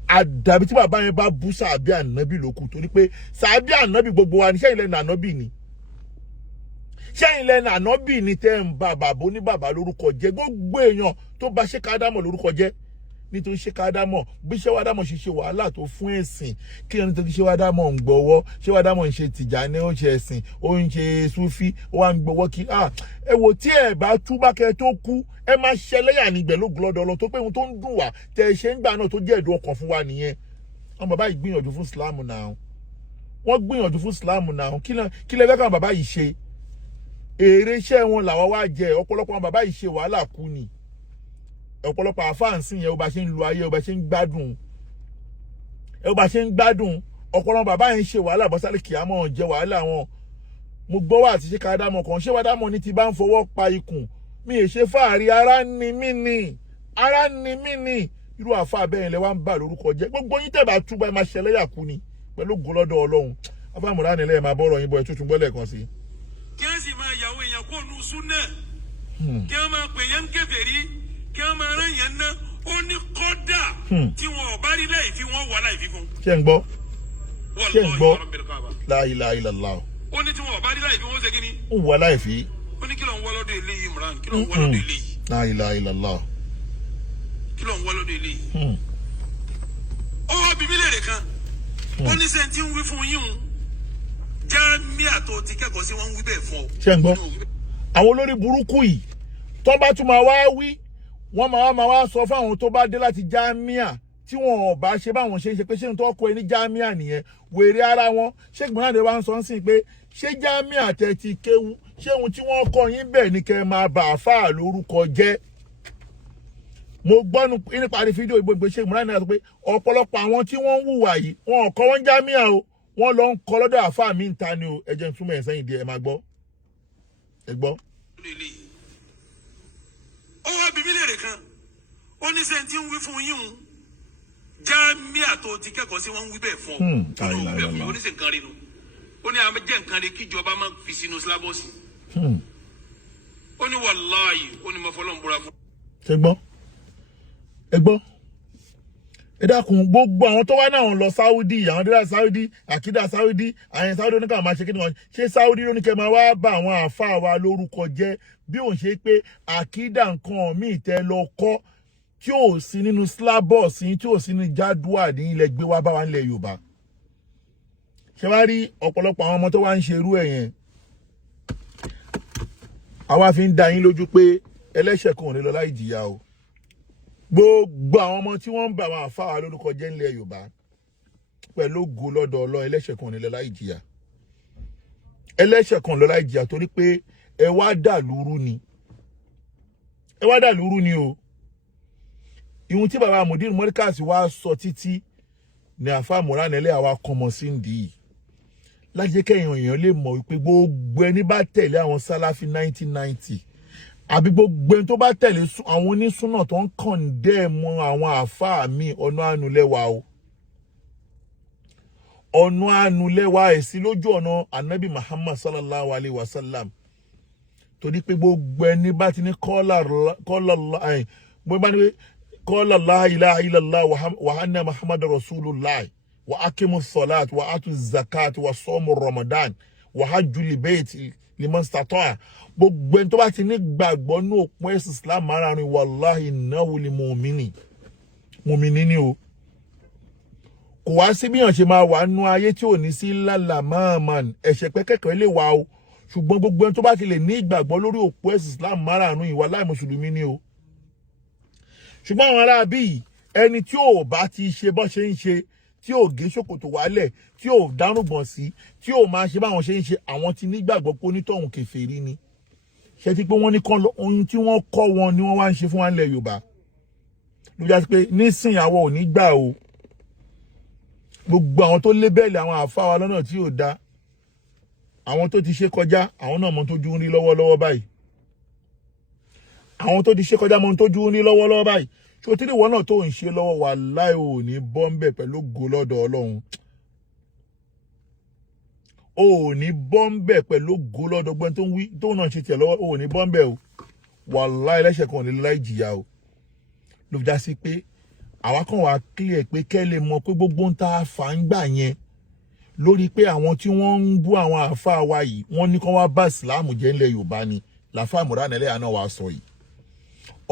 àdàbí tí bàbá yẹn bá bú sàbí ànábì lókù torí pé sàbí ànábì gbogbo wa ní sẹ́yìn lẹ́nu ànábì ni sẹ́yìn lẹ́nu ànábì ni tẹ́ ń ba bàbá ní bàbá lórúkọ jẹ́ gbogbo èèyàn tó bá Sheikh Adamu lórúkọ jẹ́ nítorí Sheikh Adamu bí Sheikh Adamu ṣe wàhálà tó fún ẹ̀sìn kí ẹni tó ti Sheikh Adamu ń gbọ́wọ́ Sheikh Adamu ń ṣe Tìjàní ó ń ṣe ẹ̀sìn ó ń ṣe Súfí ó wá ń gbọ́wọ́ kí ẹ wò tí ẹ bá túbá kẹ tó kú ẹ máa ṣẹlẹ́yà nígbẹ̀ ló gbọ́dọ̀ lọ tó pé ohun tó ń dùn wá tẹ ṣe ń gbà náà tó jẹ́ ẹ̀dùn ọkàn fún wa nìyẹn àwọn bàbá yìí gbìyànjú fún Islam náà wọ́n gbìyànjú fún Islam náà kí lẹ fẹ́ káwọn bàbá yìí ṣe èrè iṣẹ́ wọn làwọn wá jẹ ọ̀pọ̀lọpọ̀ àwọn bàbá yìí ṣe wàhálà kú ni ọ̀pọ̀lọpọ̀ àfáànsìn yẹn ó bá ṣe ń lo ayé ó bá ṣe ń gbádùn ọ̀pọ̀lọpọ̀ bàbá yẹn ṣe wàhálà bọ́sálẹ̀ kìámọ̀ jẹ wàhálà wọn mo gbọ́ wà àti Sheikh Adamu kan Sheikh Adamu ní ti bá ń fọwọ́ pa ikùn mi ì ṣe fáàrí ara ni mí ni irú àfáà bẹ́ẹ̀ lẹ wá ń bà lórúkọ jẹ́ gbogbo yín tẹ̀bà túbọ̀ ẹ máa ṣẹlẹ́yà kú ni pẹ̀lú gọlọ́dọ̀ Ọlọ́run afáàmùrá nílẹ̀ máa bọ́rọ̀ yín bọ̀ ẹ̀ tuntun gbọ́lẹ̀ kan sí. kí wọ́n sì máa yàwó èèyàn kó nu súnà kí wọ́n máa pè yẹn ń kèfèrí kí wọ́n máa rán yẹn ná ó ní kódà tí wọn ò bá rí láìfi wọn wà láìfi fún. ṣé ń gbọ́ la ilaha illallah ó ní tí wọn ò bá rí láìfi wọn ṣe kí ni. ó wà láìfi. ó ní kí ló ń wá lọ́dọ̀ eléyìí Imran kí ló ń wá lọ́dọ̀ eléyìí. la ilaha illallah. kí ló ń wá lọ́dọ̀ eléyìí. ó wá bíbí lèrè kan ó ní sẹ́ńtì ń wí fún yín o jámíà tó ti kẹ́kọ̀ọ́ sí wọn ń wí bẹ́ẹ̀ fún ọ. ṣé ń gbọ́ àwọn olórí burúkú yìí tó bá tún máa wá wí wọ́n máa wá sọ fún àwọn tó bá dé láti jámíà tí wọn ò bá ṣe báwọn ṣe ń ṣe pé ṣé n tó kọ ẹ ní jámíà nìyẹn wèrè ara wọn ṣé gbọ́dọ̀ wá ń sọ sí pé ṣé jámíà tẹ ti kéwu ṣé ohun tí wọ́n kọ yín bẹ́ẹ̀ ni kẹ́ máa bà àfáà lórúkọ jẹ́ mo gbọ́nu nípa fídíò ìgbòǹgbò ṣé gbọ́dọ̀ náà sọ pé ọ̀pọ̀lọpọ̀ àwọn tí wọ́n ń hùwà yìí wọn ò kọ́ wọn jámíà o wọ́n lọ ń kọ́ lọ́dọ̀ àfáà mi ń ta ni o ẹ jẹ́ n túmọ̀ ẹ̀ sẹ́yìn díẹ̀ ẹ máa gbọ́ ẹ gbọ́. ó wá bíbí lèrè kan ó ní sẹ́ńtì ń wí fún yín o jámíà tó ti kẹ́kọ̀ọ́ sí wọn ń wí bẹ́ẹ̀ fún ọ ó ní sẹ́ nǹkan rí nu ó ní àwọn jẹ́ nǹkan rí kíjọba máa fi sínú sílábọ̀sì ó ní wàláyé ó ní mo fọlọ́ ń búra fún. ẹ gbọ́ ẹ dákun gbogbo àwọn tó wá náà lọ Saudi àwọn dẹ́rẹ́ Saudi àkídà Saudi àyẹn Saudi oníkà máa ṣe kí ni wọn ṣé Saudi lóníkẹ́ máa wá bá àwọn àáfàá wa lórúkọ jẹ́ bí òun ṣe pé àkídà nǹkan míì tẹ́ lọ kọ́ tí ò sí nínú syllabus yín tí ò sí nínú jádùá ní ilẹ̀ gbé wá bá wa nílẹ̀ Yorùbá ṣé wá rí ọ̀pọ̀lọpọ̀ àwọn ọmọ tó wá ń ṣe irú ẹ̀ yẹn àwa fi ń dá yín lójú pé ẹlẹ́ṣẹ̀ kan ò ní lọ láì jìyà o gbogbo àwọn ọmọ tí wọ́n ń bá àwọn àfáà lórúkọ jẹ́ nílẹ̀ Yorùbá pẹ̀lú ògo lọ́dọ̀ Ọlọ́run ẹlẹ́ṣẹ̀ kan ò ní lọ láì jìyà ẹlẹ́ṣẹ̀ kan ò lọ láì jìyà torí pé ẹ wá dà lúrú ni o ìhun tí bàbá Mudir Mọ́ríkàsì wá sọ títí ni àfáà Mọ̀ránẹ́lẹ́ àwa kọmọ sí ń dì í láti jẹ́ kẹ́yìn èèyàn lè mọ̀ wípé gbogbo ẹni bá tẹ̀lé àwọn Salafi 1990 àbí gbogbo ẹni tó bá tẹ̀lé àwọn onísúnà tó ń kàn dẹ́ mọ́ àwọn àfáà mi ọ̀nà àánú lẹ́wà o ọ̀nà ànulẹ̀wà ẹ̀sìn lójú ọ̀nà anabi Muhammad sallallahu alayhi wa sallam torí pé gbogbo ẹni bá ti ní qala la ilaha illallah wa anna Muhammadar rasulullah wa aqimu salat wa atu zakat wa somu Ramadan wa hajjul bayt liman istata'a gbogbo ẹni tó bá ti ní gbàgbọ́ ní òpin ẹ̀sìn Islam márààrún wallahi innahu lil mu'mini ni o kò wá sí bí yàn ṣe máa wà nú ayé tí ò ní sí lálà máàmán ẹ̀ṣẹ̀ pẹ́kẹ́kẹ́ lè wà o ṣùgbọ́n gbogbo ẹni tó bá ti lè ní ìgbàgbọ́ lórí òpó ẹ̀sìn Islam márààrún ìwà láì mùsùlùmí ni o ṣùgbọ́n àwọn ará bí ẹni tí ò bá ti ṣe bọ́ ṣe ń ṣe tí ò gé ṣòkòtò wálẹ̀ tí ò dárúgbọ̀n sí tí ò máa ṣe báwọn ṣe ń ṣe àwọn ti nígbàgbọ́ pé onítọ̀hún kèfèrí ni ṣe ti pé wọ́n ní kán ohun tí wọ́n kọ́ wọn ni wọ́n wá ń ṣe fún wa nílẹ̀ Yorùbá ló já sí pé nísìnyàwó ò ní gbà o gbogbo àwọn tó lébẹ̀lì àwọn àfáà wa lọ́nà tí ò dá àwọn tó ti ṣe kọjá àwọn náà mọ tójú ń rí lọ́wọ́lọ́wọ́ báyìí àwọn tó ti ṣe kọjá mọ tójú ń rí lọ́wọ́lọ́wọ́ báyìí ṣé o ti rí ìwọ náà tó ń ṣe lọ́wọ́ wàláhì ò ní bọ́m̀bẹ̀ pẹ̀lú ògo lọ́dọ̀ Ọlọ́run ò ní bọ́m̀bẹ̀ pẹ̀lú ògo lọ́dọ̀ gbọ́n tó náà ṣe tiẹ̀ lọ́wọ́ ò ní bọ́m̀bẹ̀ o wàláhì ẹlẹ́ṣẹ̀ kan ò ní láì jìyà o ló fi já sí pé àwa kan wà clear pé kẹ́ lè mọ̀ pé gbogbo ń ta fà ń gbà yẹn lórí pé àwọn tí wọ́n ń bú àwọn àáfàá wa yìí wọ́n ní kán wá bá ìsìláàmù jẹ́ ńlẹ̀ Yorùbá ni làáfàá Imran Eleha náà wàá sọ yìí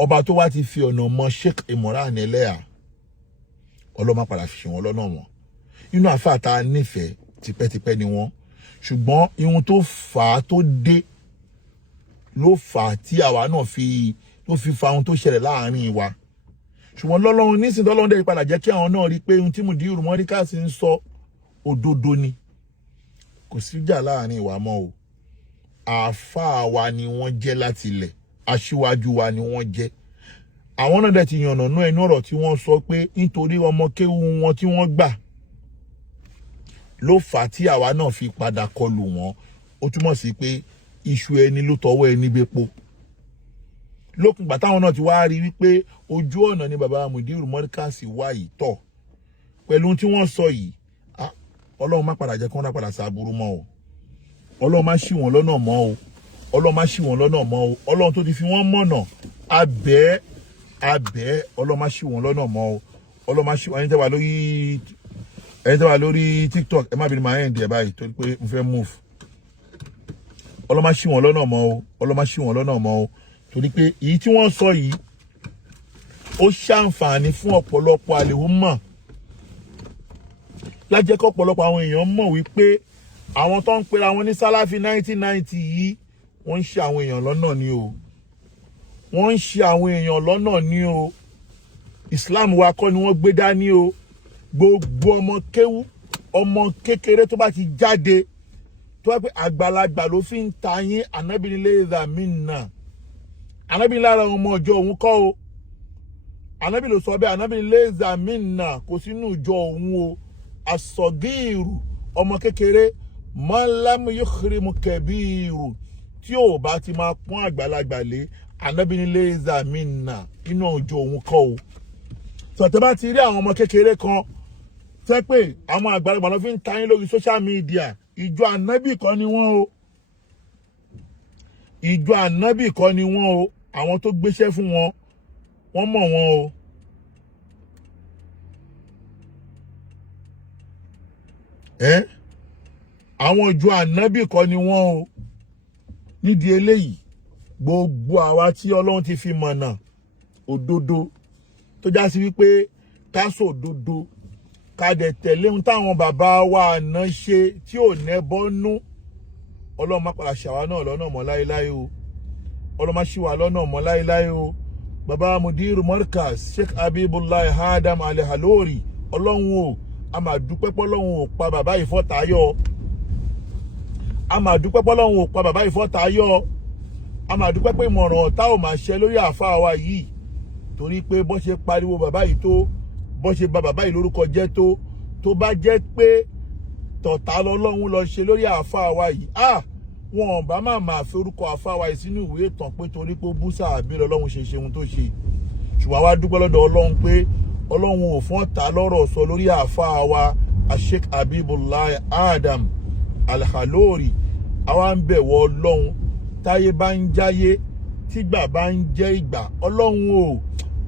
ọba tó wá ti fi ọ̀nà mọ Sheikh Imran Eleha ọlọ́mọ padà fi ṣe wọn lọ́nà wọn inú àáfàá tá a nífẹ̀ẹ́ tipẹ́tipẹ́ ni wọ́n ṣùgbọ́n ihun tó fà á tó dé ló fà á tí àwa náà ló fi fa ohun tó ṣẹlẹ̀ láàárín wa ṣùgbọ́n lọ́lọ́run nísìnyí lọ́lọ́run dẹ̀ padà jẹ́ kí àwọn náà rí pé ohun tí Mudiru Mọ́ríkàsì ń sọ òdodo ni kò síjà láàrin ìwà mọ́ o àáfàá wa ni wọ́n jẹ́ láti ilẹ̀ aṣíwájú wa ni wọ́n jẹ́ àwọn náà dẹ̀ ti yànnàná ẹnu ọ̀rọ̀ tí wọ́n sọ pé nítorí ọmọ kéwu wọn tí wọ́n gbà ló fà á tí àwa náà fi padà kọlù wọn ó túmọ̀ sí pé iṣu ẹni ló tọwọ́ ẹni bépo lókun gbà táwọn náà ti wá rí wípé ojú ọ̀nà ni bàbá Mudiru Mọ́ríkàsì wá yìí tọ̀ pẹ̀lú tí wọ́n sọ yìí Ọlọ́run má padà jẹ́ kí wọ́n náà padà sáburú mọ́ o Ọlọ́run má ṣì wọ́n lọ́nà mọ́ o Ọlọ́run má ṣì wọ́n lọ́nà mọ́ o Ọlọ́run tó ti fi wọ́n mọ̀nà abẹ́ Ọlọ́run má ṣì wọ́n lọ́nà mọ́ o Ọlọ́run má ṣì wọ́n ẹni tẹ́ wà lórí TikTok ẹ má bínú máa ń dẹ̀ báyìí tó pé mo fẹ́ move Ọlọ́run má ṣì wọ́n lọ́nà mọ́ o Ọlọ́run má ṣì wọ́n lọ́nà mọ́ o torí pé èyí tí wọ́n sọ yìí ó ṣàǹfààní fún ọ̀pọ̀lọpọ̀ àlèhùnmọ̀ lájẹ́ kọ́ ọ̀pọ̀lọpọ̀ àwọn èèyàn mọ̀ wípé àwọn tó ń pera wọn ní Salafi 1990 yìí wọ́n ń ṣe àwọn èèyàn lọ́nà ni o wọ́n ń ṣe àwọn èèyàn lọ́nà ni o Islam wa kọ́ ni wọ́n gbé dání o gbogbo ọmọ kéwú ọmọ kékeré tó bá ti jáde tó wá pé àgbàlagbà ló fi ń ta yín anábìnrin lè mí nà anábìnrin lára ọmọ ọjọ́ òun kọ́ o anábìnrin ló sọ bẹ́ẹ̀ anábìnrin lè mí nà kò sínú ìjọ òun o asọ̀gíìrù ọmọ kékeré mọ́lámù yukhrimu kẹbíìrù tí ò bá ti máa pọ́n àgbàlagbà lé anábìnrin lè mí nà inú ìjọ òun kọ́ o sọ̀tẹ́ bá ti rí àwọn ọmọ kékeré kan tẹ́ pé àwọn àgbàlagbà ló fi ń ta yín lórí social media ìjọ ànábì kọ́ ni wọ́n o ìjọ ànábì kọ́ ni wọ́n o àwọn tó gbéṣẹ́ fún wọn wọ́n mọ̀ wọ́n o àwọn ìjọ ànábì kọ́ ni wọ́n o nídìí eléyìí gbogbo àwa tí Ọlọ́run ti fi mọ̀nà òdodo tó já sí wípé ká sọ òdodo ká dẹ̀ tẹ̀lé ohun táwọn bàbá wa àná ṣe tí ò nẹ́bọ́nú Ọlọ́run má padà ṣàwa náà lọ́nà mọ́ láéláé o Ọlọ́run má ṣì wá lọ́nà mọ́ láéláé o bàbá Mudiru Mọ́ríkàsì Sheikh Habibullahi Adam Al-Halori Ọlọ́run o a máa dúpẹ́ pọ́lọ́run ò pa bàbá ìfọ́tayọ́ a máa dúpẹ́ pọ́lọ́run ò pa bàbá ìfọ́tayọ́ a máa dúpẹ́ pé ìmọ̀ràn ọ̀tá ò máa ṣe lórí àáfàá wa yìí torí pé bó ṣe pariwo bàbá yìí tó bó ṣe bà bàbá yìí lórúkọ jẹ́ tó bá jẹ́ pé tọ̀tá lọ́lọ́run lọ ṣe lórí àáfàá wa yìí wọn bá máa fi orúkọ àáfàá wa yìí sínú ìwé ìtàn pé torí pé búsà àbí lọ́lọ́run ṣe ohun tó ṣe ṣùgbọ́n wá dúpẹ́ lọ́dọ̀ Ọlọ́run pé ọlọ́run ò fún ọ̀tá lọ́rọ̀ sọ lórí àáfàá wa Sheikh Habibullah Adam Al-Khalori. Àwa ń bẹ̀wọ̀ ọlọ́run táyé bá ń jáyé tígbà bá ń jẹ́ ìgbà, ọlọ́run ò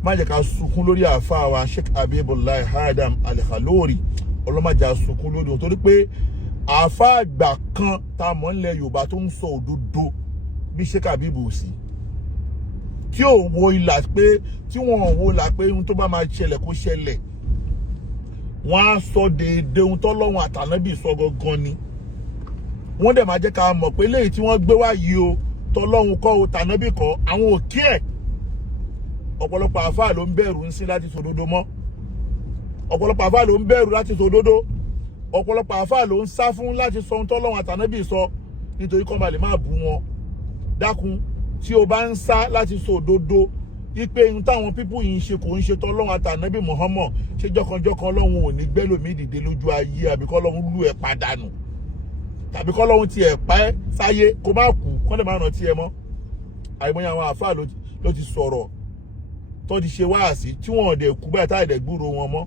má jẹ́ ká sunkún lórí àáfàá wa Sheikh Habibullah Adam Al-Khalori. Ọlọ́run má jẹ́ ká sunkún lórí wọn torí pé àáfàá àgbà kan tá a mọ̀ nílẹ̀ Yorùbá tó ń sọ òdodo bí Sheikh Habibu sí, tí ò wo ìlà pé tí wọ́n wo ìlà pé ohun tó bá máa ṣẹlẹ̀ kó ṣẹlẹ̀, wọ́n á sọ déédéé ohun tọ́lọ́run àtànábì sọ gangan ni. Wọ́n dẹ̀ máa jẹ́ ká mọ̀ pé léyìí tí wọ́n gbé wá yìí o tọ́lọ́run kọ́ o tànábì kọ́, àwọn ò kí ẹ̀. Ọ̀pọ̀lọpọ̀ àfáà ló ń bẹ̀rù ń sí láti sòdodo mọ́, ọ̀pọ̀lọpọ̀ àfáà ló ń bẹ̀rù láti sòdodo, ọ̀pọ̀lọpọ̀ àfáà ló ń sá fún láti sọ ohun tọ́lọ́run àtànábì sọ nítorí kọ́ máa lè máa bú wọn. Dákun, tí o bá ń sá láti sòdodo ipe ohun táwọn pípù yìí ń ṣe kò ń ṣe tọ́lọ́run àtànábì Muhammad, ṣé jọkanjọkan Ọlọ́run ò ní gbẹ́lòmí dìde lójú ayé àbí kọ́ Ọlọ́run lù ẹ́ padànù, tàbí kọ́ Ọlọ́run ti ẹ̀ pa ẹ́ sáyé kó má kú kọ́ lè má rántí ẹ mọ́. Àìmọye àwọn àfáà ló ti sọ̀rọ̀ tó ti ṣe wáàsí tí wọn ò dẹ̀ kú báyìí táì dẹ̀ gbúrò wọn mọ́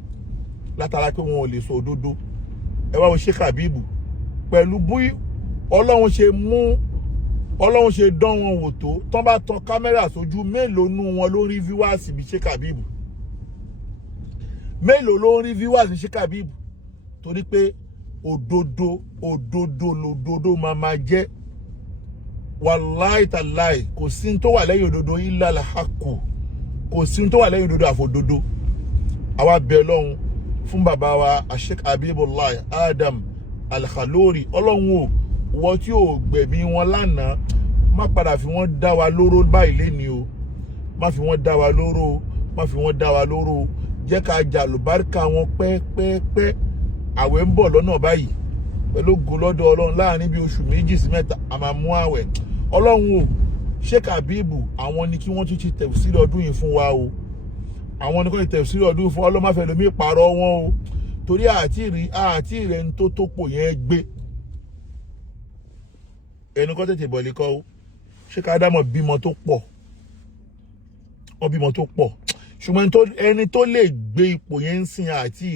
látara pé wọn ò lè sọ òdodo. Ẹ wá wo Sheikh Habibu pẹ̀lú bí Ọlọ́run ṣe dán wọn wò tó, tán bá tan kámẹ́rà sójú, mélòó nú wọn ló rí viewers bí Sheikh Habibu, mélòó ló rí viewers bí Sheikh Habibu, torí pé òdodo lòdodo máa jẹ́. Wallahi tallahi kò sí tó wà lẹ́yìn òdodo illa al-haqqu, kò sí tó wà lẹ́yìn òdodo àfòdodo. Àwa bẹ̀ Ọlọ́run fún bàbá wa Sheikh Habibullah Adam Al-Khalori. Ọlọ́run ò wọ́n tí ò gbẹ̀mí wọn lánàá, má padà fi wọ́n dá wa lóró báyìí léni o, má fi wọ́n dá wa lóró, má fi wọ́n dá wa lóró. Jẹ́ ká jà lùbáríkà wọn pẹ́pẹ́pẹ́. Àwẹ̀ ń bọ̀ lọ́nà báyìí pẹ̀lú ògo lọ́dọ̀ Ọlọ́run, láàrin bí oṣù 2 sí 3 a máa mú àwẹ̀. Ọlọ́run ò Sheikh Habibu àwọn ni kí wọ́n tún ti tafsiri ọdún yìí fún wa o, àwọn ni kí wọ́n ti tafsiri ọdún yìí fún wa. Ọlọ́run má fẹ́ lómi pààrọ̀ wọn o, torí àti rẹ̀ ń tó pò yẹn gbé ẹnu kọ́ tètè bọ̀ lè kọ́ o. Sheikh Adamu bímọ tó pọ̀, wọ́n bímọ tó pọ̀, ṣùgbọ́n ẹni tó lè gbé ipò yẹn ń sìn àti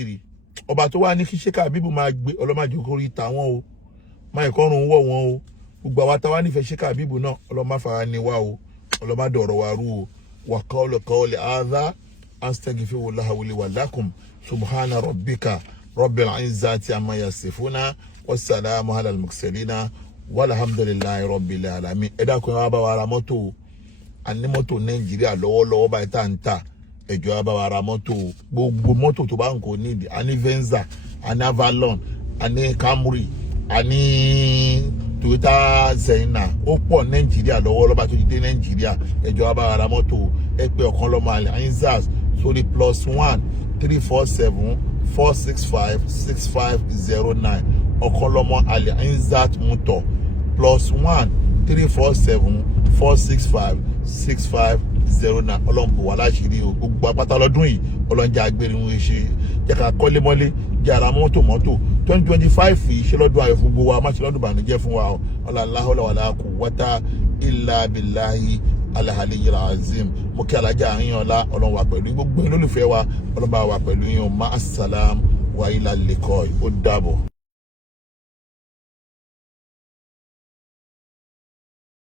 ìrì ọba tó wá ní kí Sheikh Habibu máa gbé, ọlọ́màjò kórí ta wọn o, máa ìkọrùn wọ̀ wọn o. Gbogbo àwa táwa nífẹ̀ẹ́ Sheikh Habibu náà ọlọ́mà fara ni wá o, ọlọ́mà dọ̀rọ̀ wa rú o. Wa qawli hadha astaghfirullaha li wa lakum subhana rabbika rabbil izzati amma yasifuna wassalamu ala al-mursalina walhamdulillahi rabbil alamin. Ẹ dákun wá bá wa ra mọ́tò, a ní mọ́tò Nàìjíríà lọ́wọ́lọ́wọ́ báyìí tá ń tà, ẹ jọ̀ọ́ bá wa ra mọ́tò, gbogbo mọ́tò tó bá ń kó nídìí, a ní Venza, a ní Avalon, a ní Camry, a ní Toyota Zena, ó pọ̀ Nàìjíríà lọ́wọ́lọ́wọ́ bá tó ti dé Nàìjíríà. Ẹ jọ̀ọ́ bá wa ra mọ́tò, ẹ pé ọ̀kan lọ́mọ Al-Aizaz sórí +1 347 465 6509. Ọ̀kanlọ́mọ Al-Aizaz Motor +1 347 465 6509. Ọlọ́run bò wá láṣìírí o, gbogbo apáta lọ́dún yìí Ọlọ́run jẹ́ agbérin wọn ṣe, jẹ́ ká kọ́lé mọ́lé, jẹ́ ara mọ́tò 2025 yìí ṣe lọ́dún ayọ̀ fún gbogbo wa, má ṣe lọ́dún bànújẹ́ fún wa o. La hawla wala quwwata illa billahi al-aliyyil azim. Mo kí alájà àyàn ọlá, Ọlọ́run wà pẹ̀lú gbogbo olólùfẹ́ wa, Ọlọ́run bá wà pẹ̀lú yín o. Ma assalam wa ila liqa'i, ó dàbọ̀.